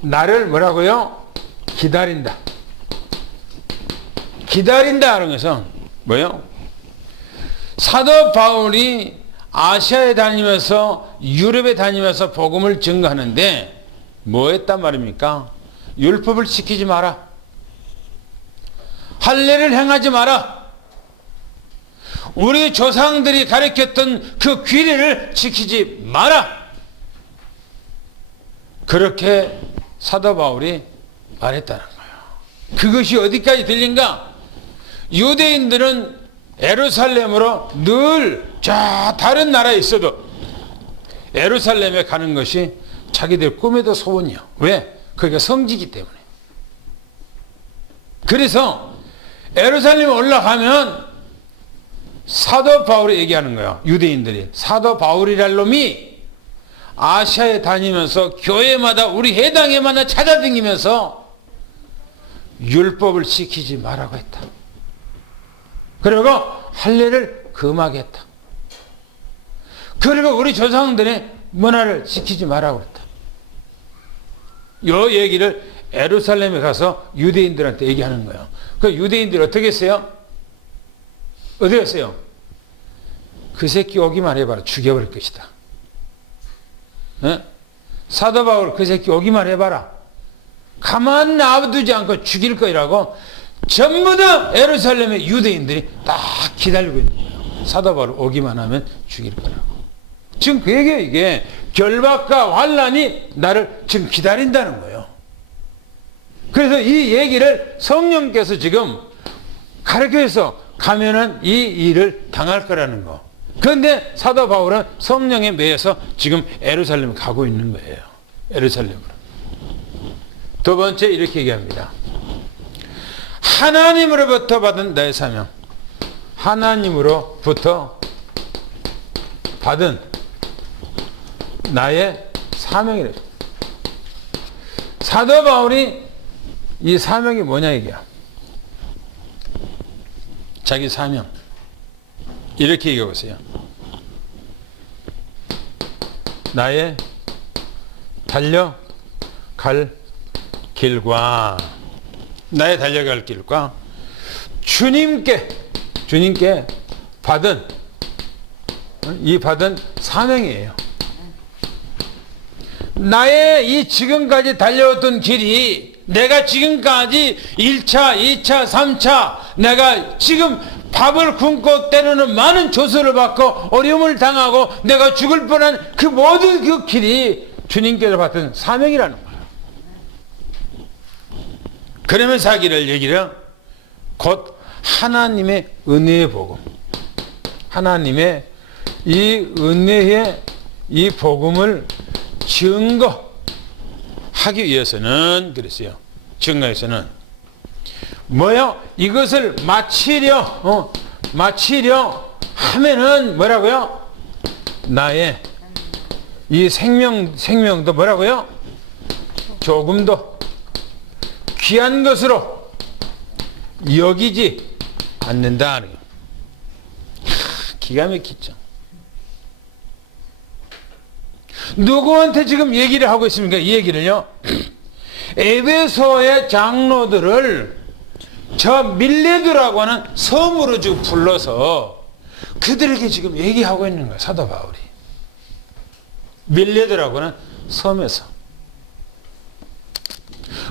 나를 뭐라고요? 기다린다. 기다린다 하는 것은 뭐요? 사도 바울이 아시아에 다니면서 유럽에 다니면서 복음을 증거하는데 뭐 했단 말입니까? 율법을 지키지 마라. 할례를 행하지 마라. 우리 조상들이 가르쳤던 그 규례를 지키지 마라. 그렇게 사도 바울이 말했다는 거예요. 그것이 어디까지 들린가? 유대인들은 예루살렘으로 늘 저 다른 나라에 있어도 예루살렘에 가는 것이 자기들 꿈에도 소원이요. 왜? 거기가 성지이기 때문에. 그래서 예루살렘에 올라가면 사도 바울이 얘기하는 거예요. 유대인들이. 사도 바울이랄 놈이 아시아에 다니면서 교회마다 우리 해당에마다 찾아다니면서 율법을 지키지 말라고 했다. 그리고 할례를 금하게 했다. 그리고 우리 조상들의 문화를 지키지 말라고 했다. 이 얘기를 예루살렘에 가서 유대인들한테 얘기하는 거예요. 그 유대인들이 어떻게 했어요? 어디 갔어요? 그 새끼 오기만 해봐라. 죽여버릴 것이다. 에? 사도 바울 그 새끼 오기만 해봐라. 가만 놔두지 않고 죽일 거라고 전부 다 예루살렘의 유대인들이 딱 기다리고 있는 거예요. 사도 바울 오기만 하면 죽일 거라고. 지금 그 얘기예요. 이게 결박과 환난이 나를 지금 기다린다는 거예요. 그래서 이 얘기를 성령께서 지금 가르쳐서 가면은 이 일을 당할 거라는 거. 그런데 사도 바울은 성령에 매여서 지금 예루살렘 가고 있는 거예요. 예루살렘으로. 두 번째 이렇게 얘기합니다. 하나님으로부터 받은 나의 사명. 하나님으로부터 받은 나의 사명이래. 사도 바울이 이 사명이 뭐냐 얘기야. 자기 사명. 이렇게 얘기하고 있어요. 나의 달려갈 길과 나의 달려갈 길과 주님께 받은 이 받은 사명이에요. 나의 이 지금까지 달려왔던 길이 내가 지금까지 1차, 2차, 3차 내가 지금 밥을 굶고 때로는 많은 조소를 받고 어려움을 당하고 내가 죽을 뻔한 그 모든 그 길이 주님께서 받은 사명이라는 거예요. 그러면서 하기를 얘기를 곧 하나님의 은혜의 복음. 하나님의 이 은혜의 이 복음을 증거하기 위해서는 그랬어요. 증거해서는 뭐요? 이것을 마치려 하면은 뭐라고요? 나의 이 생명도 뭐라고요? 조금도 귀한 것으로 여기지 않는다. 기가 막히죠. 누구한테 지금 얘기를 하고 있습니까? 이 얘기를요. 에베소의 장로들을 저 밀레드라고 하는 섬으로 지금 불러서 그들에게 지금 얘기하고 있는 거예요. 사도 바울이. 밀레드라고 하는 섬에서.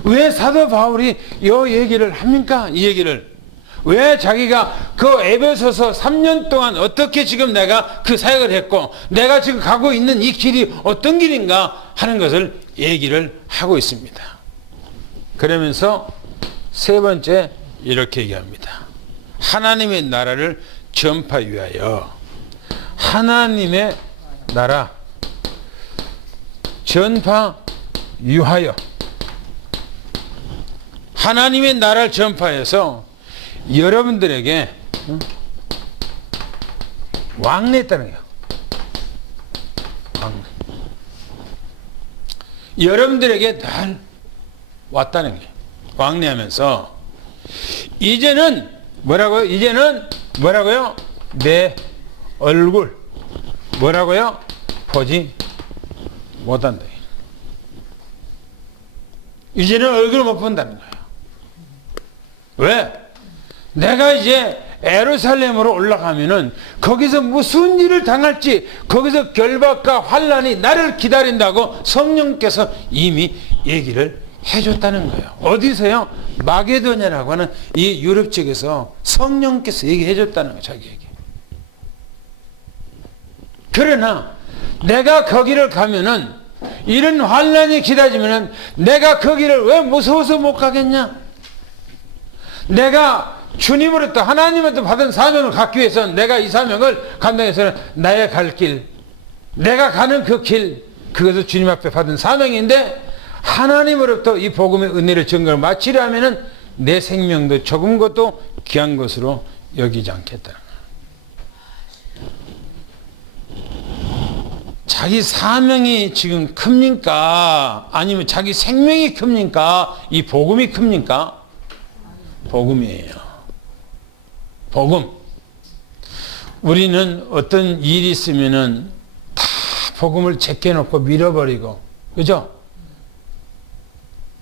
왜 사도 바울이 이 얘기를 합니까? 이 얘기를. 왜 자기가 그 에베소서 3년 동안 어떻게 지금 내가 그 사역을 했고 내가 지금 가고 있는 이 길이 어떤 길인가 하는 것을 얘기를 하고 있습니다. 그러면서 세 번째 이렇게 얘기합니다. 하나님의 나라를 전파하기 위하여 하나님의 나라 전파 위하여 하나님의 나라를 전파해서 여러분들에게 왕래했다는 거예요. 왕래. 여러분들에게 날 왔다는 거예요. 왕래하면서 이제는 뭐라고요? 이제는 뭐라고요? 내 얼굴 뭐라고요? 보지 못한다. 이제는 얼굴을 못 본다는 거예요. 왜? 내가 이제 예루살렘으로 올라가면은 거기서 무슨 일을 당할지, 거기서 결박과 환란이 나를 기다린다고 성령께서 이미 얘기를 해줬다는 거예요. 어디서요? 마게도냐라고 하는 이 유럽 쪽에서 성령께서 얘기해줬다는 거예요. 자기에게. 그러나 내가 거기를 가면은 이런 환란이 기다리면은 내가 거기를 왜 무서워서 못 가겠냐? 내가 주님으로부터 하나님으로부터 받은 사명을 갖기 위해서는, 내가 이 사명을 감당해서는 나의 갈 길, 내가 가는 그 길, 그것을 주님 앞에 받은 사명인데, 하나님으로부터 이 복음의 은혜를 증거를 마치려 하면은 내 생명도 조금 것도 귀한 것으로 여기지 않겠다는 거예요. 자기 사명이 지금 큽니까? 아니면 자기 생명이 큽니까? 이 복음이 큽니까? 복음이에요. 복음. 우리는 어떤 일이 있으면은 다 복음을 제껴놓고 밀어버리고, 그죠?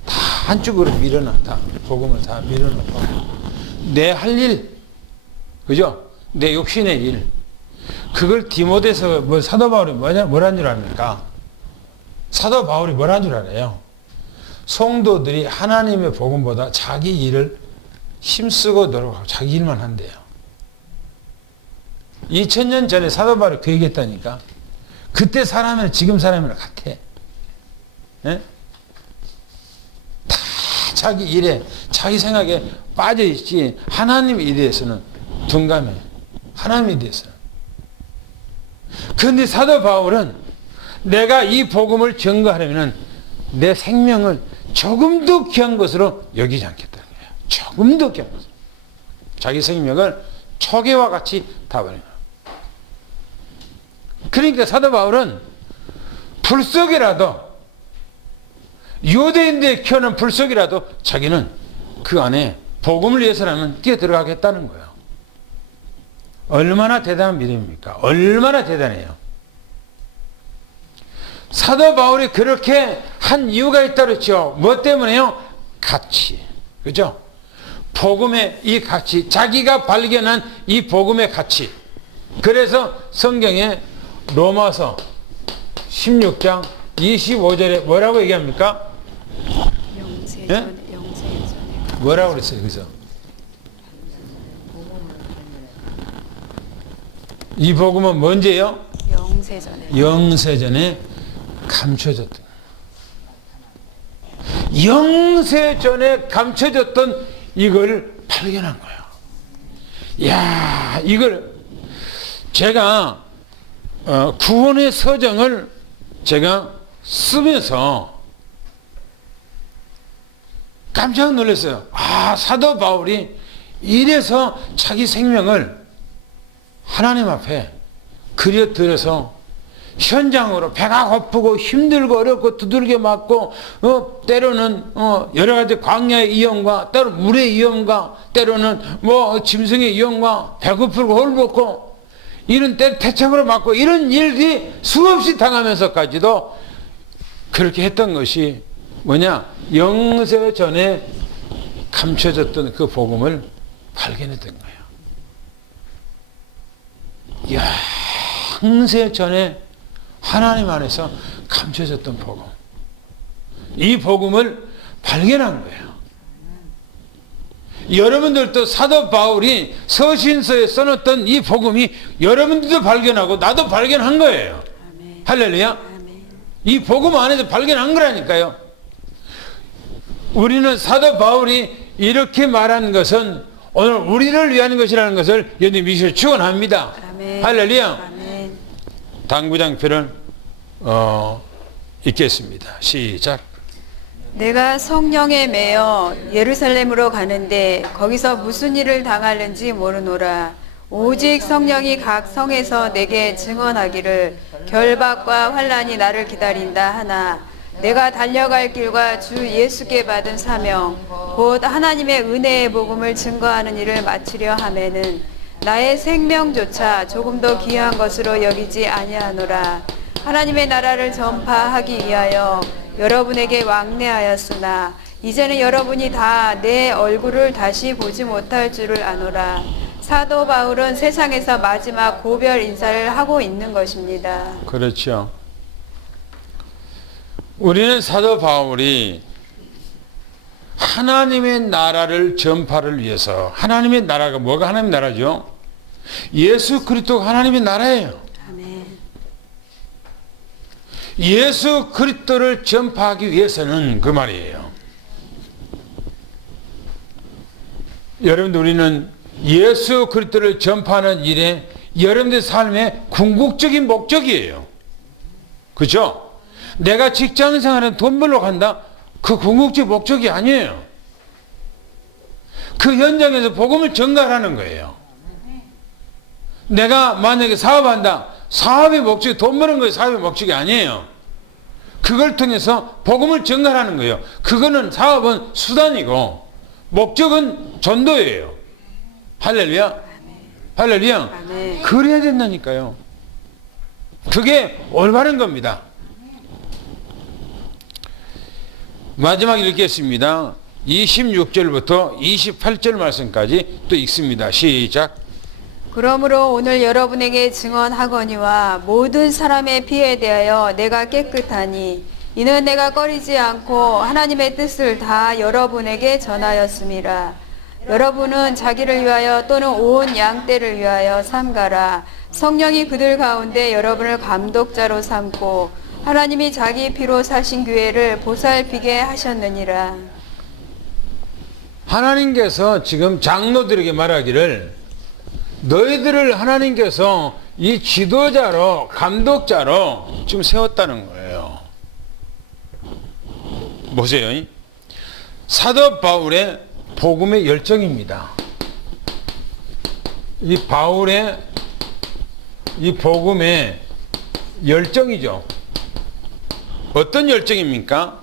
다 한쪽으로 밀어놔. 다 복음을 다 밀어놓고 내 할 일, 그죠? 내 욕심의 일, 그걸 디모데서 뭐 사도 바울이 뭐란 줄 압니까? 사도 바울이 뭐란 줄 알아요? 성도들이 하나님의 복음보다 자기 일을 힘쓰고 노력하고 자기 일만 한대요. 2000년 전에 사도 바울이 그 얘기했다니까. 그때 사람이랑 지금 사람이랑 같아. 예? 다 자기 일에, 자기 생각에 빠져있지, 하나님 일에 대해서는 둔감해. 하나님 일에 대해서는. 그런데 사도 바울은 내가 이 복음을 증거하려면 내 생명을 조금도 귀한 것으로 여기지 않겠다는 거예요. 조금도 귀한 것으로. 자기 생명을 초계와 같이 다 버려요. 그러니까 사도 바울은 불 속이라도, 유대인들의 키우는 불 속이라도 자기는 그 안에 복음을 위해서라면 뛰어 들어가겠다는 거예요. 얼마나 대단한 믿음입니까? 얼마나 대단해요. 사도 바울이 그렇게 한 이유가 있다 그랬죠. 뭐 때문에요? 가치. 그죠? 복음의 이 가치, 자기가 발견한 이 복음의 가치. 그래서 성경에 로마서 16장 25절에 뭐라고 얘기합니까? 영세전에. 뭐라고 그랬어요, 여기서? 이 복음은 뭔지요? 영세전에. 영세전에 감춰졌던. 영세전에 감춰졌던 이걸 발견한 거예요. 이야, 이걸 제가 구원의 서정을 제가 쓰면서 깜짝 놀랐어요. 아, 사도 바울이 이래서 자기 생명을 하나님 앞에 그려들여서 현장으로 배가 고프고 힘들고 어렵고 두들겨 맞고 때로는 여러 가지 광야의 위험과 때로 물의 위험과 때로는 뭐 짐승의 위험과 배고프고 홀벗고 이런 때 태착으로 맞고 이런 일들이 수없이 당하면서까지도 그렇게 했던 것이 뭐냐? 영세 전에 감춰졌던 그 복음을 발견했던 거예요. 영세 전에 하나님 안에서 감춰졌던 복음, 이 복음을 발견한 거예요. 여러분들도 사도 바울이 서신서에 써놓던 이 복음이 여러분들도 발견하고 나도 발견한 거예요. 아멘. 할렐루야. 아멘. 이 복음 안에서 발견한 거라니까요. 우리는 사도 바울이 이렇게 말한 것은 오늘 우리를 위한 것이라는 것을 여러분이 믿으시고 축원합니다. 아멘. 할렐루야. 아멘. 당구장표를 읽겠습니다. 시작. 내가 성령에 매여 예루살렘으로 가는데 거기서 무슨 일을 당하는지 모르노라. 오직 성령이 각 성에서 내게 증언하기를 결박과 환란이 나를 기다린다 하나, 내가 달려갈 길과 주 예수께 받은 사명 곧 하나님의 은혜의 복음을 증거하는 일을 마치려 하매는 나의 생명조차 조금 더 귀한 것으로 여기지 아니하노라. 하나님의 나라를 전파하기 위하여 여러분에게 왕래하였으나 이제는 여러분이 다 내 얼굴을 다시 보지 못할 줄을 아노라. 사도 바울은 세상에서 마지막 고별 인사를 하고 있는 것입니다. 그렇죠. 우리는 사도 바울이 하나님의 나라를 전파를 위해서, 하나님의 나라가 뭐가 하나님의 나라죠? 예수 그리스도가 하나님의 나라예요. 아멘. 예수 그리스도를 전파하기 위해서는 그 말이에요. 여러분들, 우리는 예수 그리스도를 전파하는 일에 여러분들 삶의 궁극적인 목적이에요. 그죠? 내가 직장 생활은 돈 벌러 간다? 그 궁극적 목적이 아니에요. 그 현장에서 복음을 전가하는 거예요. 내가 만약에 사업한다. 사업의 목적이 돈 버는 거예요. 사업의 목적이 아니에요. 그걸 통해서 복음을 전가하는 거예요. 그거는 사업은 수단이고 목적은 전도예요. 할렐루야. 할렐루야. 아멘. 그래야 된다니까요. 그게 올바른 겁니다. 마지막 읽겠습니다. 26절부터 28절 말씀까지 또 읽습니다. 시작. 그러므로 오늘 여러분에게 증언하거니와 모든 사람의 피에 대하여 내가 깨끗하니 이는 내가 꺼리지 않고 하나님의 뜻을 다 여러분에게 전하였음이라. 여러분은 자기를 위하여 또는 온 양떼를 위하여 삼가라. 성령이 그들 가운데 여러분을 감독자로 삼고 하나님이 자기 피로 사신 교회를 보살피게 하셨느니라. 하나님께서 지금 장로들에게 말하기를 너희들을 하나님께서 이 지도자로 감독자로 지금 세웠다는 거예요. 보세요. 사도 바울의 복음의 열정입니다. 이 바울의 이 복음의 열정이죠. 어떤 열정입니까?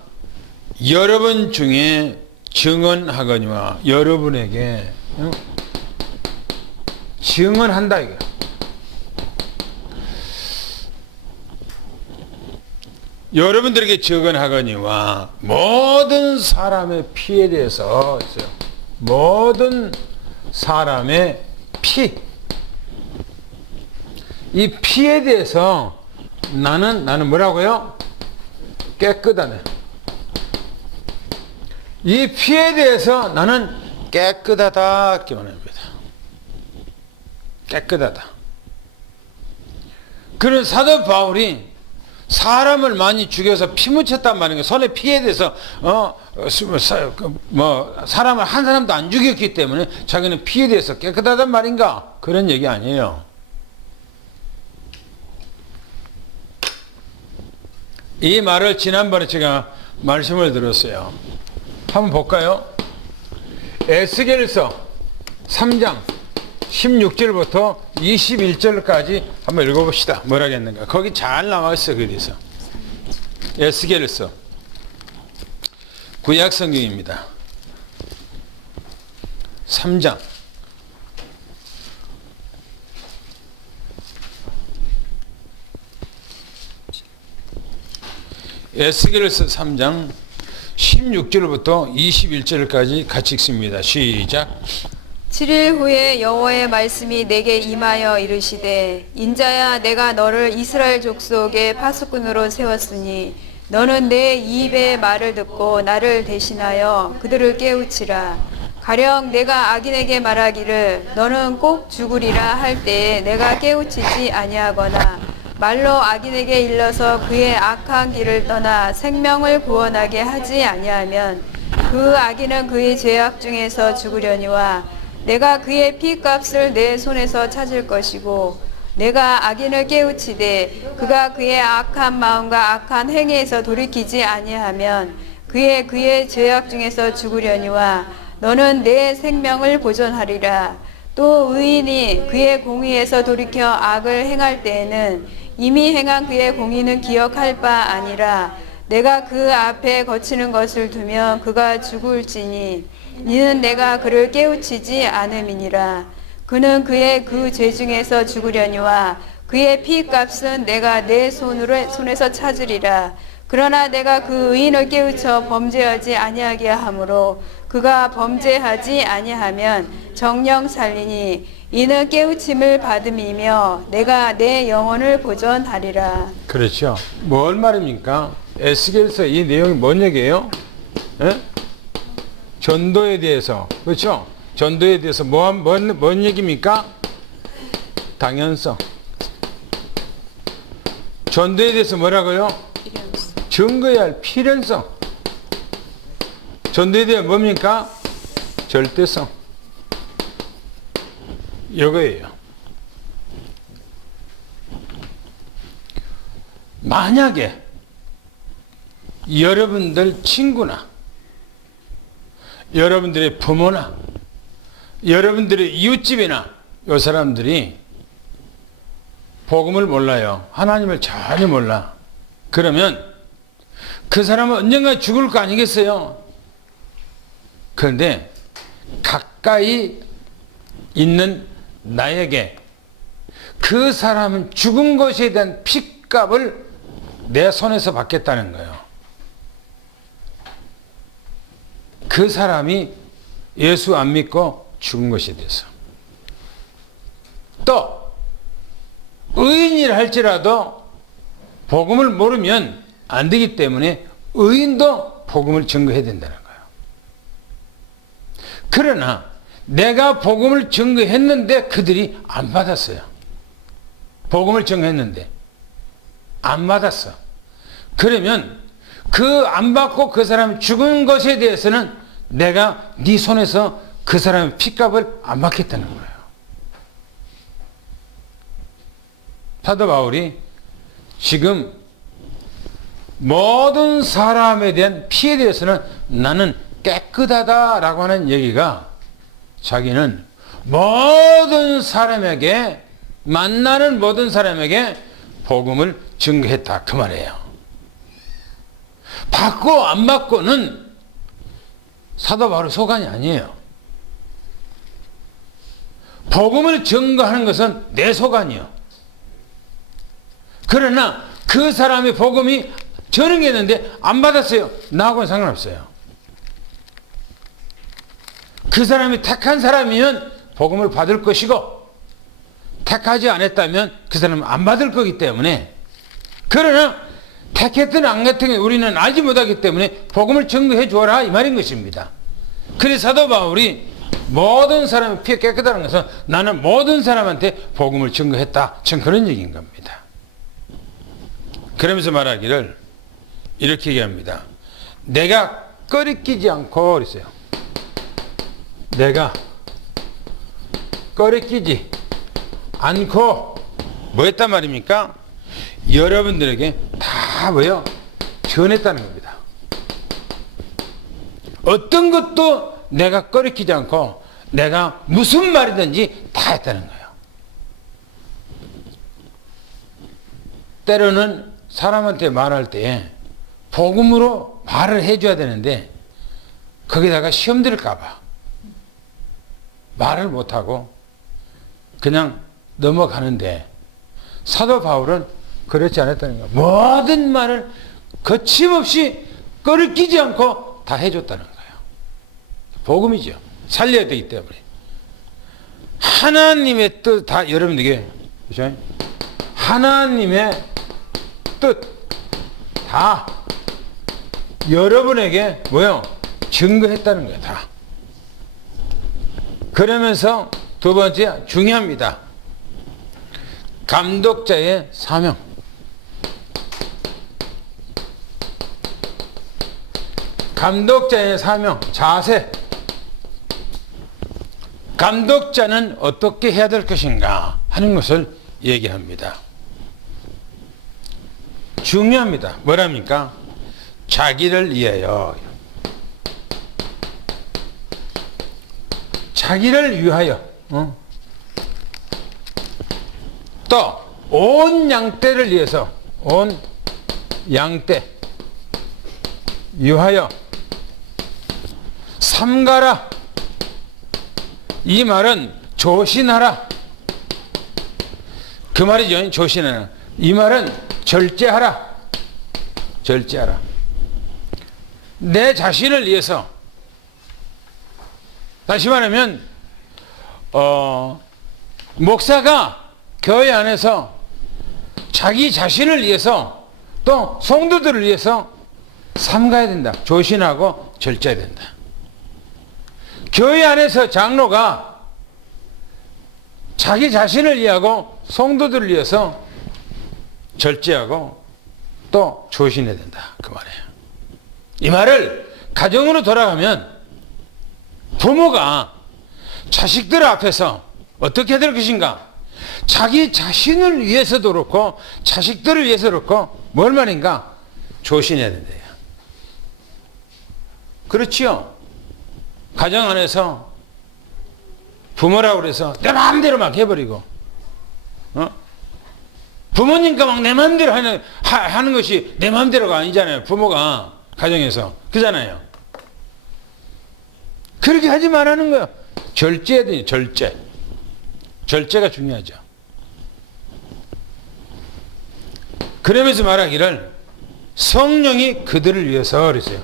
여러분 중에 증언하거니와 여러분에게 증언한다 이거. 여러분들에게 증언하거니와 모든 사람의 피에 대해서 있어요. 모든 사람의 피. 이 피에 대해서 나는 뭐라고요? 깨끗하네. 이 피에 대해서 나는 깨끗하다 이렇게 말합니다. 깨끗하다. 그런 사도 바울이 사람을 많이 죽여서 피 묻혔단 말이에요. 손에 피에 대해서 사람을 한 사람도 안 죽였기 때문에 자기는 피에 대해서 깨끗하단 말인가? 그런 얘기 아니에요. 이 말을 지난번에 제가 말씀을 들었어요. 한번 볼까요? 에스겔서 3장 16절부터 21절까지 한번 읽어봅시다. 뭐라겠는가? 거기 잘 나와 있어요. 그래서 에스겔서 구약 성경입니다. 3장 에스겔서 3장 16절부터 21절까지 같이 읽습니다. 시작. 7일 후에 여호와의 말씀이 내게 임하여 이르시되 인자야 내가 너를 이스라엘 족속의 파수꾼으로 세웠으니 너는 내 입의 말을 듣고 나를 대신하여 그들을 깨우치라. 가령 내가 악인에게 말하기를 너는 꼭 죽으리라 할 때에 내가 깨우치지 아니하거나 말로 악인에게 일러서 그의 악한 길을 떠나 생명을 구원하게 하지 아니하면 그 악인은 그의 죄악 중에서 죽으려니와 내가 그의 피값을 내 손에서 찾을 것이고 내가 악인을 깨우치되 그가 그의 악한 마음과 악한 행위에서 돌이키지 아니하면 그의 죄악 중에서 죽으려니와 너는 내 생명을 보존하리라. 또 의인이 그의 공의에서 돌이켜 악을 행할 때에는 이미 행한 그의 공의는 기억할 바 아니라 내가 그 앞에 거치는 것을 두면 그가 죽을지니 이는 내가 그를 깨우치지 않음이니라. 그는 그의 그 죄 중에서 죽으려니와 그의 피값은 내가 내 손에서 찾으리라. 그러나 내가 그 의인을 깨우쳐 범죄하지 아니하게 하므로 그가 범죄하지 아니하면 정령 살리니 이는 깨우침을 받음이며 내가 내 영혼을 보존하리라. 그렇죠. 뭘 말입니까? 에스겔서 이 내용이 뭔 얘기예요? 에? 전도에 대해서, 그렇죠? 전도에 대해서 뭔 얘기입니까? 당연성. 전도에 대해서 뭐라고요? 증거해야 할 필연성. 전도에 대해 뭡니까? 절대성. 이거예요. 만약에 여러분들 친구나 여러분들의 부모나 여러분들의 이웃집이나 이 사람들이 복음을 몰라요. 하나님을 전혀 몰라. 그러면 그 사람은 언젠가 죽을 거 아니겠어요? 그런데 가까이 있는 나에게 그 사람은 죽은 것에 대한 핏값을 내 손에서 받겠다는 거예요. 그 사람이 예수 안 믿고 죽은 것에 대해서. 또 의인이라 할지라도 복음을 모르면 안 되기 때문에 의인도 복음을 증거해야 된다는 거예요. 그러나 내가 복음을 증거했는데 그들이 안 받았어요. 복음을 증거했는데 안 받았어. 그러면 그 안 받고 그 사람이 죽은 것에 대해서는 내가 네 손에서 그 사람의 핏값을 안 받겠다는 거예요. 사도 바울이 지금 모든 사람에 대한 피해에 대해서는 나는 깨끗하다라고 하는 얘기가 자기는 모든 사람에게 만나는 모든 사람에게 복음을 증거했다 그 말이에요. 받고 안 받고는 사도 바울의 소관이 아니에요. 복음을 증거하는 것은 내 소관이요. 그러나 그 사람의 복음이 전응했는데 안 받았어요. 나하고는 상관없어요. 그 사람이 택한 사람이면 복음을 받을 것이고 택하지 않았다면 그 사람은 안 받을 거기 때문에, 그러나 택했든 안 택했든 우리는 알지 못하기 때문에 복음을 증거해 주어라 이 말인 것입니다. 그래서 사도 바울이 모든 사람의 피해 깨끗하다는 것은 나는 모든 사람한테 복음을 증거했다, 전 그런 얘기인 겁니다. 그러면서 말하기를 이렇게 얘기합니다. 내가 꺼리끼지 않고 그랬어요. 내가 꺼리끼지 않고 뭐 했단 말입니까? 여러분들에게 다 뭐요? 전했다는 겁니다. 어떤 것도 내가 꺼리끼지 않고 내가 무슨 말이든지 다 했다는 거예요. 때로는 사람한테 말할 때 복음으로 말을 해줘야 되는데 거기다가 시험 들을까 봐 말을 못하고 그냥 넘어가는데, 사도 바울은 그렇지 않았다는 거예요. 모든 말을 거침없이 꺼리끼지 않고 다 해줬다는 거예요. 복음이죠. 살려야 되기 때문에. 하나님의 뜻 다 여러분에게, 그렇죠? 하나님의 뜻 다 여러분에게 뭐요? 증거했다는 거예요. 다. 그러면서 두 번째 중요합니다. 감독자의 사명. 감독자의 사명, 자세. 감독자는 어떻게 해야 될 것인가 하는 것을 얘기합니다. 중요합니다. 뭐랍니까? 자기를 위하여. 자기를 위하여. 또 온 양떼를 위해서, 온 양떼 위하여 삼가라. 이 말은 조신하라. 그 말이죠. 조신하라. 이 말은 절제하라. 절제하라. 내 자신을 위해서, 다시 말하면 목사가 교회 안에서 자기 자신을 위해서 또 성도들을 위해서 삼가야 된다. 조신하고 절제해야 된다. 교회 안에서 장로가 자기 자신을 위하고 성도들을 위해서 절제하고 또 조신해야 된다. 그 말이에요. 이 말을 가정으로 돌아가면 부모가 자식들 앞에서 어떻게 될 것인가? 자기 자신을 위해서도 그렇고 자식들을 위해서도 그렇고 뭘 말인가? 조신해야 된대요. 그렇지요? 가정 안에서 부모라고 그래서 내 마음대로 막 해버리고 부모님과 막 내 마음대로 하는 것이 내 마음대로가 아니잖아요. 부모가 가정에서. 그잖아요. 그렇게 하지 말라는 거예요. 절제해야 돼요. 절제. 절제가 중요하죠. 그러면서 말하기를 성령이 그들을 위해서 그랬어요.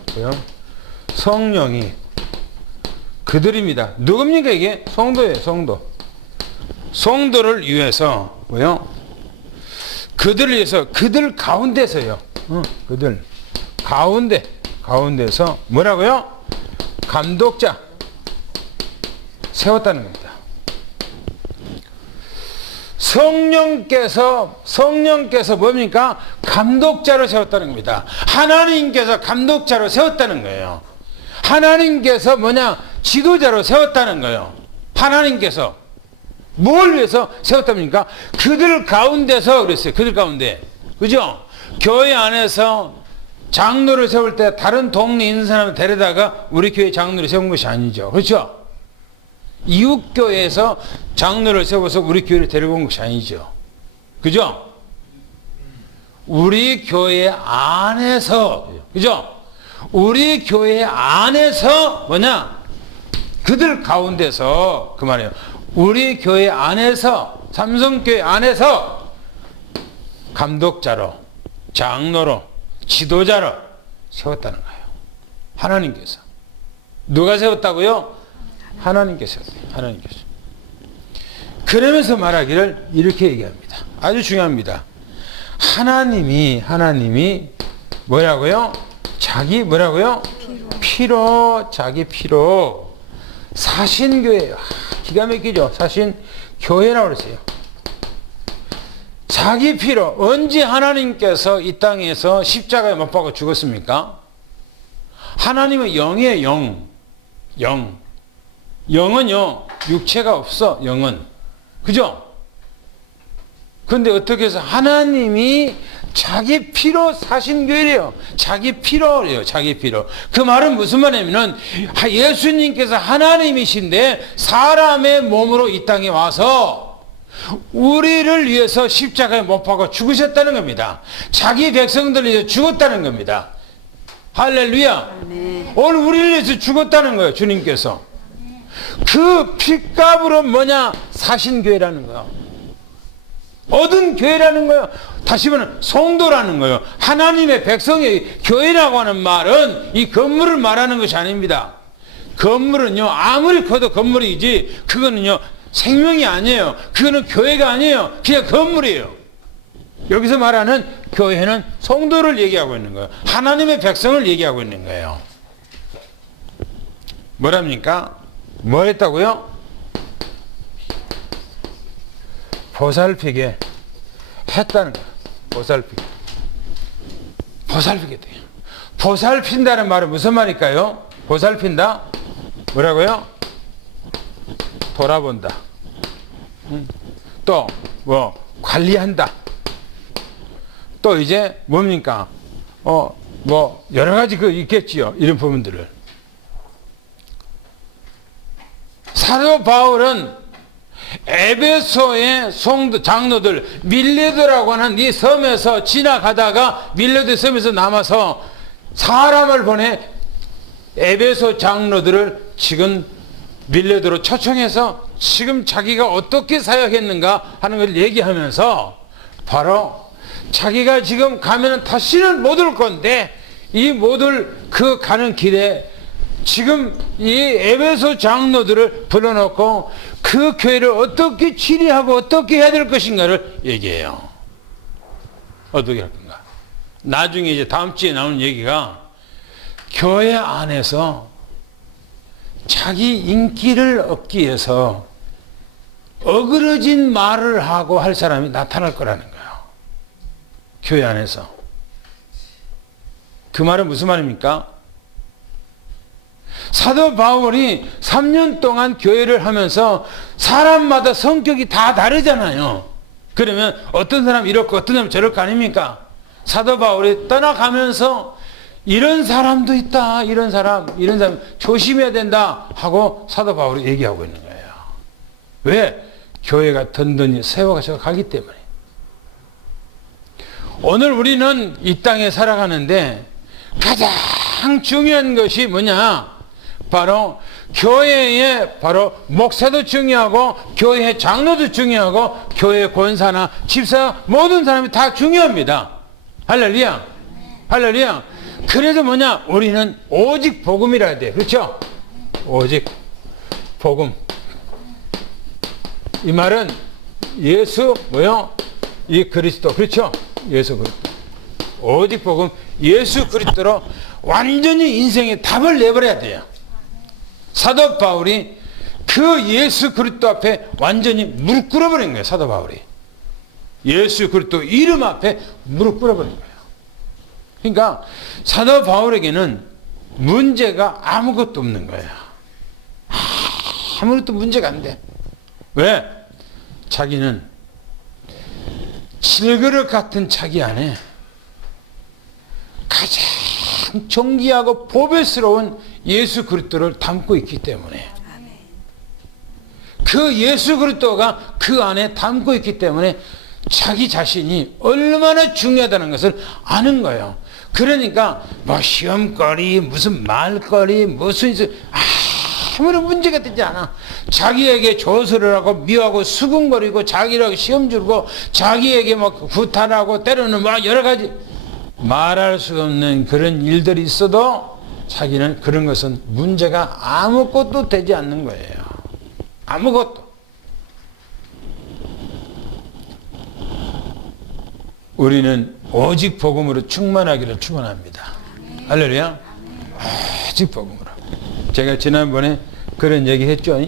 성령이 그들입니다. 누굽니까 이게? 성도예요. 성도. 성도를 위해서 뭐요? 그들을 위해서 그들 가운데서요. 그들 가운데서 뭐라고요? 감독자 세웠다는 겁니다. 성령께서 뭡니까? 감독자로 세웠다는 겁니다. 하나님께서 감독자로 세웠다는 거예요. 하나님께서 뭐냐? 지도자로 세웠다는 거예요. 하나님께서 뭘 위해서 세웠답니까? 그들 가운데서 그랬어요. 그들 가운데. 그죠? 교회 안에서 장로를 세울 때 다른 동네 있는 사람을 데려다가 우리 교회 장로를 세운 것이 아니죠. 그렇죠? 이웃교회에서 장로를 세워서 우리 교회를 데려온 것이 아니죠. 그죠? 우리 교회 안에서, 그죠? 우리 교회 안에서 뭐냐? 그들 가운데서, 그 말이에요. 우리 교회 안에서, 삼성교회 안에서 감독자로, 장로로, 지도자로 세웠다는 거예요. 하나님께서. 누가 세웠다고요? 하나님께서 세웠어요. 하나님께서. 그러면서 말하기를 이렇게 얘기합니다. 아주 중요합니다. 하나님이 뭐라고요? 자기 뭐라고요? 자기 피로 사신교회예요. 기가 막히죠? 사신교회라고 그랬어요. 자기 피로. 언제 하나님께서 이 땅에서 십자가에 못 박아 죽었습니까? 하나님은 영이에요. 영은요 육체가 없어. 영은. 그죠? 근데 어떻게 해서 하나님이 자기 피로 사신 교회래요. 자기 피로래요. 자기 피로. 그 말은 무슨 말이냐면 예수님께서 하나님이신데 사람의 몸으로 이 땅에 와서 우리를 위해서 십자가에 못 박아 죽으셨다는 겁니다. 자기 백성들을 위해서 죽었다는 겁니다. 할렐루야. 오늘 우리를 위해서 죽었다는 거예요. 주님께서. 그 핏값으로 뭐냐? 사신 교회라는 거예요. 얻은 교회라는 거예요. 다시 말하면 성도라는 거예요. 하나님의 백성의 교회라고 하는 말은 이 건물을 말하는 것이 아닙니다. 건물은요 아무리 커도 건물이지 그거는요 생명이 아니에요. 그거는 교회가 아니에요. 그냥 건물이에요. 여기서 말하는 교회는 성도를 얘기하고 있는 거예요. 하나님의 백성을 얘기하고 있는 거예요. 뭐랍니까? 뭐 했다고요? 보살피게 했다는 거예요. 보살피게 돼요. 보살핀다는 말은 무슨 말일까요? 보살핀다? 뭐라고요? 돌아본다. 또 뭐 관리한다. 또 이제 뭡니까? 뭐 여러 가지 그 있겠지요. 이런 부분들을. 사도 바울은 에베소의 성도 장로들 밀레도라고 하는 이 섬에서 지나가다가 밀레도 섬에서 남아서 사람을 보내 에베소 장로들을 지금 밀레도로 초청해서 지금 자기가 어떻게 사역했는가 하는 걸 얘기하면서 바로 자기가 지금 가면은 다시는 못 올 건데 이 못 올 그 가는 길에 지금 이 에베소 장로들을 불러놓고 그 교회를 어떻게 치리하고 어떻게 해야 될 것인가를 얘기해요. 어떻게 할 건가? 나중에 이제 다음 주에 나오는 얘기가 교회 안에서 자기 인기를 얻기 위해서 어그러진 말을 하고 할 사람이 나타날 거라는 거예요. 교회 안에서. 그 말은 무슨 말입니까? 사도 바울이 3년 동안 교회를 하면서 사람마다 성격이 다 다르잖아요. 그러면 어떤 사람 이렇고 어떤 사람 저럴 거 아닙니까? 사도 바울이 떠나가면서 이런 사람도 있다. 이런 사람 조심해야 된다 하고 사도 바울이 얘기하고 있는 거예요. 왜? 교회가 든든히 세워가서 가기 때문에. 오늘 우리는 이 땅에 살아가는데 가장 중요한 것이 뭐냐? 바로 교회의 바로 목사도 중요하고 교회의 장로도 중요하고 교회 권사나 집사 모든 사람이 다 중요합니다. 할렐루야. 할렐루야. 그래서 뭐냐? 우리는 오직 복음이라 해야 돼. 그렇죠? 오직 복음. 이 말은 예수 뭐요? 이 그리스도. 그렇죠? 예수 그리스도. 오직 복음 예수 그리스도로 완전히 인생의 답을 내버려야 돼요. 사도 바울이 그 예수 그리스도 앞에 완전히 무릎 꿇어버린 거예요. 사도 바울이. 예수 그리스도 이름 앞에 무릎 꿇어버린 거예요. 그러니까 사도 바울에게는 문제가 아무것도 없는 거예요. 아무것도 문제가 안 돼. 왜? 자기는 질그릇 같은 자기 안에 가장 존귀하고 보배스러운 예수 그리스도를 담고 있기 때문에 그 예수 그리스도가 그 안에 담고 있기 때문에 자기 자신이 얼마나 중요하다는 것을 아는 거예요. 그러니까 뭐 시험거리 무슨 말거리 무슨 아무런 문제가 되지 않아. 자기에게 조소를 하고 미워하고 수군거리고 자기라고 시험 주고 자기에게 막 구타하고 때로는 막 여러 가지 말할 수 없는 그런 일들이 있어도 자기는 그런 것은 문제가 아무것도 되지 않는 거예요. 아무것도. 우리는 오직 복음으로 충만하기를 축원합니다. 할렐루야. 오직 복음으로. 제가 지난번에 그런 얘기 했죠.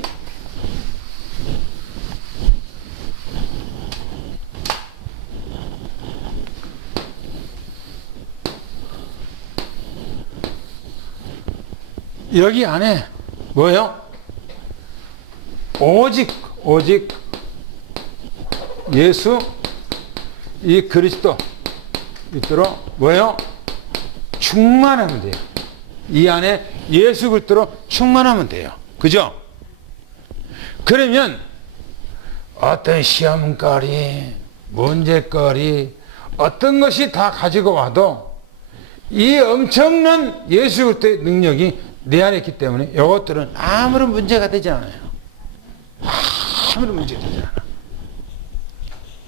여기 안에 뭐예요? 오직 예수 이 그리스도 있도록 뭐예요? 충만하면 돼요. 이 안에 예수 그리스도로 충만하면 돼요. 그죠? 그러면 어떤 시험거리, 문제거리, 어떤 것이 다 가지고 와도 이 엄청난 예수 그리스도의 능력이 내 안에 있기 때문에 이것들은 아무런 문제가 되지 않아요. 아무런 문제가 되지 않아.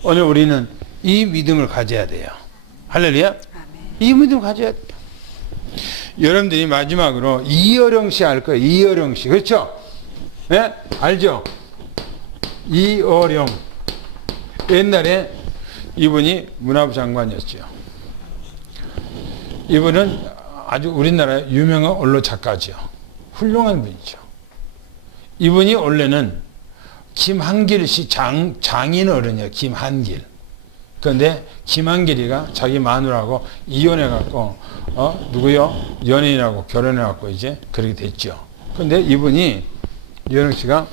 오늘 우리는 이 믿음을 가져야 돼요. 할렐루야. 이 믿음을 가져야 돼요. 여러분들이 마지막으로 이어령 씨 알 거예요. 이어령 씨. 그렇죠? 네? 알죠? 이어령. 옛날에 이분이 문화부 장관이었죠. 이분은 아주 우리나라의 유명한 언론 작가죠. 훌륭한 분이죠. 이분이 원래는 김한길 씨 장인 어른이에요. 김한길. 그런데 김한길이가 자기 마누라하고 이혼해갖고 누구요? 연예인하고 결혼해갖고 이제 그렇게 됐죠. 그런데 이분이 이현영 씨가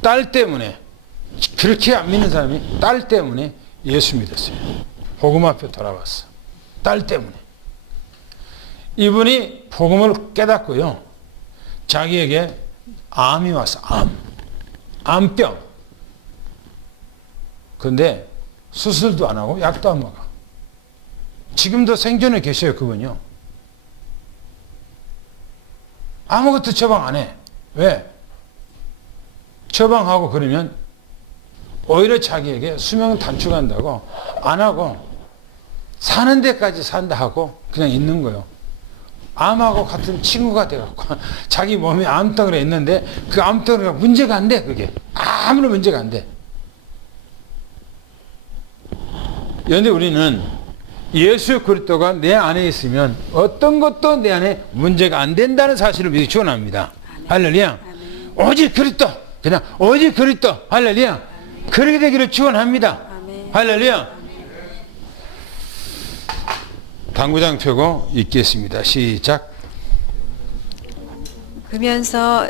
딸 때문에 그렇게 안 믿는 사람이 딸 때문에 예수 믿었어요. 복음 앞에 돌아왔어. 딸 때문에. 이분이 복음을 깨닫고요. 자기에게 암이 왔어. 암병. 그런데 수술도 안 하고 약도 안 먹어. 지금도 생존해 계셔요. 그분요. 아무것도 처방 안 해. 왜? 처방하고 그러면 오히려 자기에게 수명 단축한다고 안 하고 사는 데까지 산다 하고 그냥 있는 거예요. 암하고 같은 친구가 돼갖고 자기 몸에 암덩어리가 있는데 그 암덩어리가 문제가 안 돼. 그게 아무런 문제가 안 돼. 그런데 우리는 예수 그리스도가 내 안에 있으면 어떤 것도 내 안에 문제가 안 된다는 사실을 믿고 축원합니다. 할렐루야. 오직 그리스도, 그냥 오직 그리스도. 할렐루야. 그렇게 되기를 축원합니다. 할렐루야. 당구장 펴고 읽겠습니다. 시작. 그러면서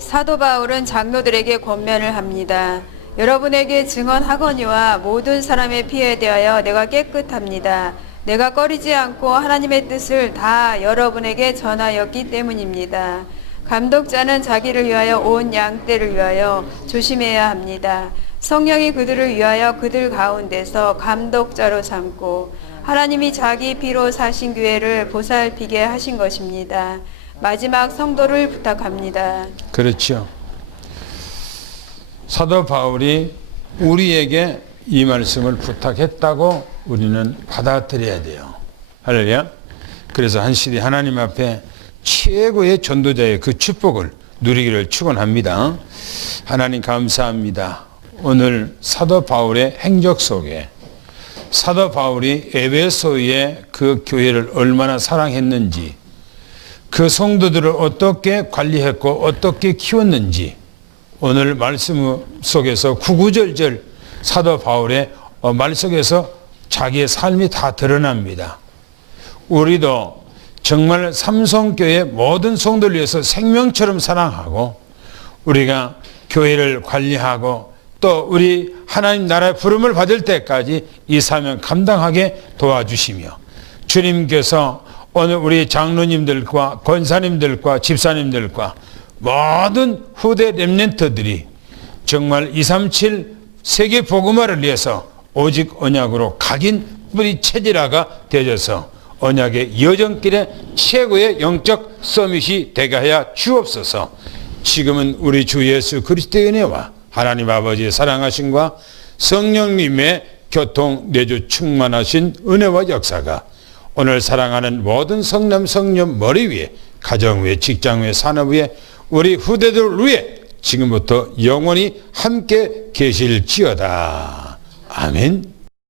사도 바울은 장로들에게 권면을 합니다. 여러분에게 증언하거니와 모든 사람의 피에 대하여 내가 깨끗합니다. 내가 꺼리지 않고 하나님의 뜻을 다 여러분에게 전하였기 때문입니다. 감독자는 자기를 위하여 온 양떼를 위하여 조심해야 합니다. 성령이 그들을 위하여 그들 가운데서 감독자로 삼고 하나님이 자기 피로 사신 교회를 보살피게 하신 것입니다. 마지막 성도를 부탁합니다. 그렇죠. 사도 바울이 우리에게 이 말씀을 부탁했다고 우리는 받아들여야 돼요. 할렐루야. 그래서 한 시대 하나님 앞에 최고의 전도자의 그 축복을 누리기를 축원합니다. 하나님 감사합니다. 오늘 사도 바울의 행적 속에 사도 바울이 에베소의 그 교회를 얼마나 사랑했는지, 그 성도들을 어떻게 관리했고 어떻게 키웠는지 오늘 말씀 속에서 구구절절 사도 바울의 말 속에서 자기의 삶이 다 드러납니다. 우리도 정말 삼성교회 모든 성도를 위해서 생명처럼 사랑하고 우리가 교회를 관리하고 또 우리 하나님 나라의 부름을 받을 때까지 이 사명 감당하게 도와주시며 주님께서 오늘 우리 장로님들과 권사님들과 집사님들과 모든 후대 렘넌트들이 정말 237 세계 복음화를 위해서 오직 언약으로 각인 뿌리 체질화가 되어져서 언약의 여정길의 최고의 영적 서밋이 되게 하여 주옵소서. 지금은 우리 주 예수 그리스도의 은혜와 하나님 아버지의 사랑하심과 성령님의 교통 내주 충만하신 은혜와 역사가 오늘 사랑하는 모든 성남 성녀 머리 위에 가정 위에 직장 위에 산업 위에 우리 후대들 위에 지금부터 영원히 함께 계실지어다. 아멘.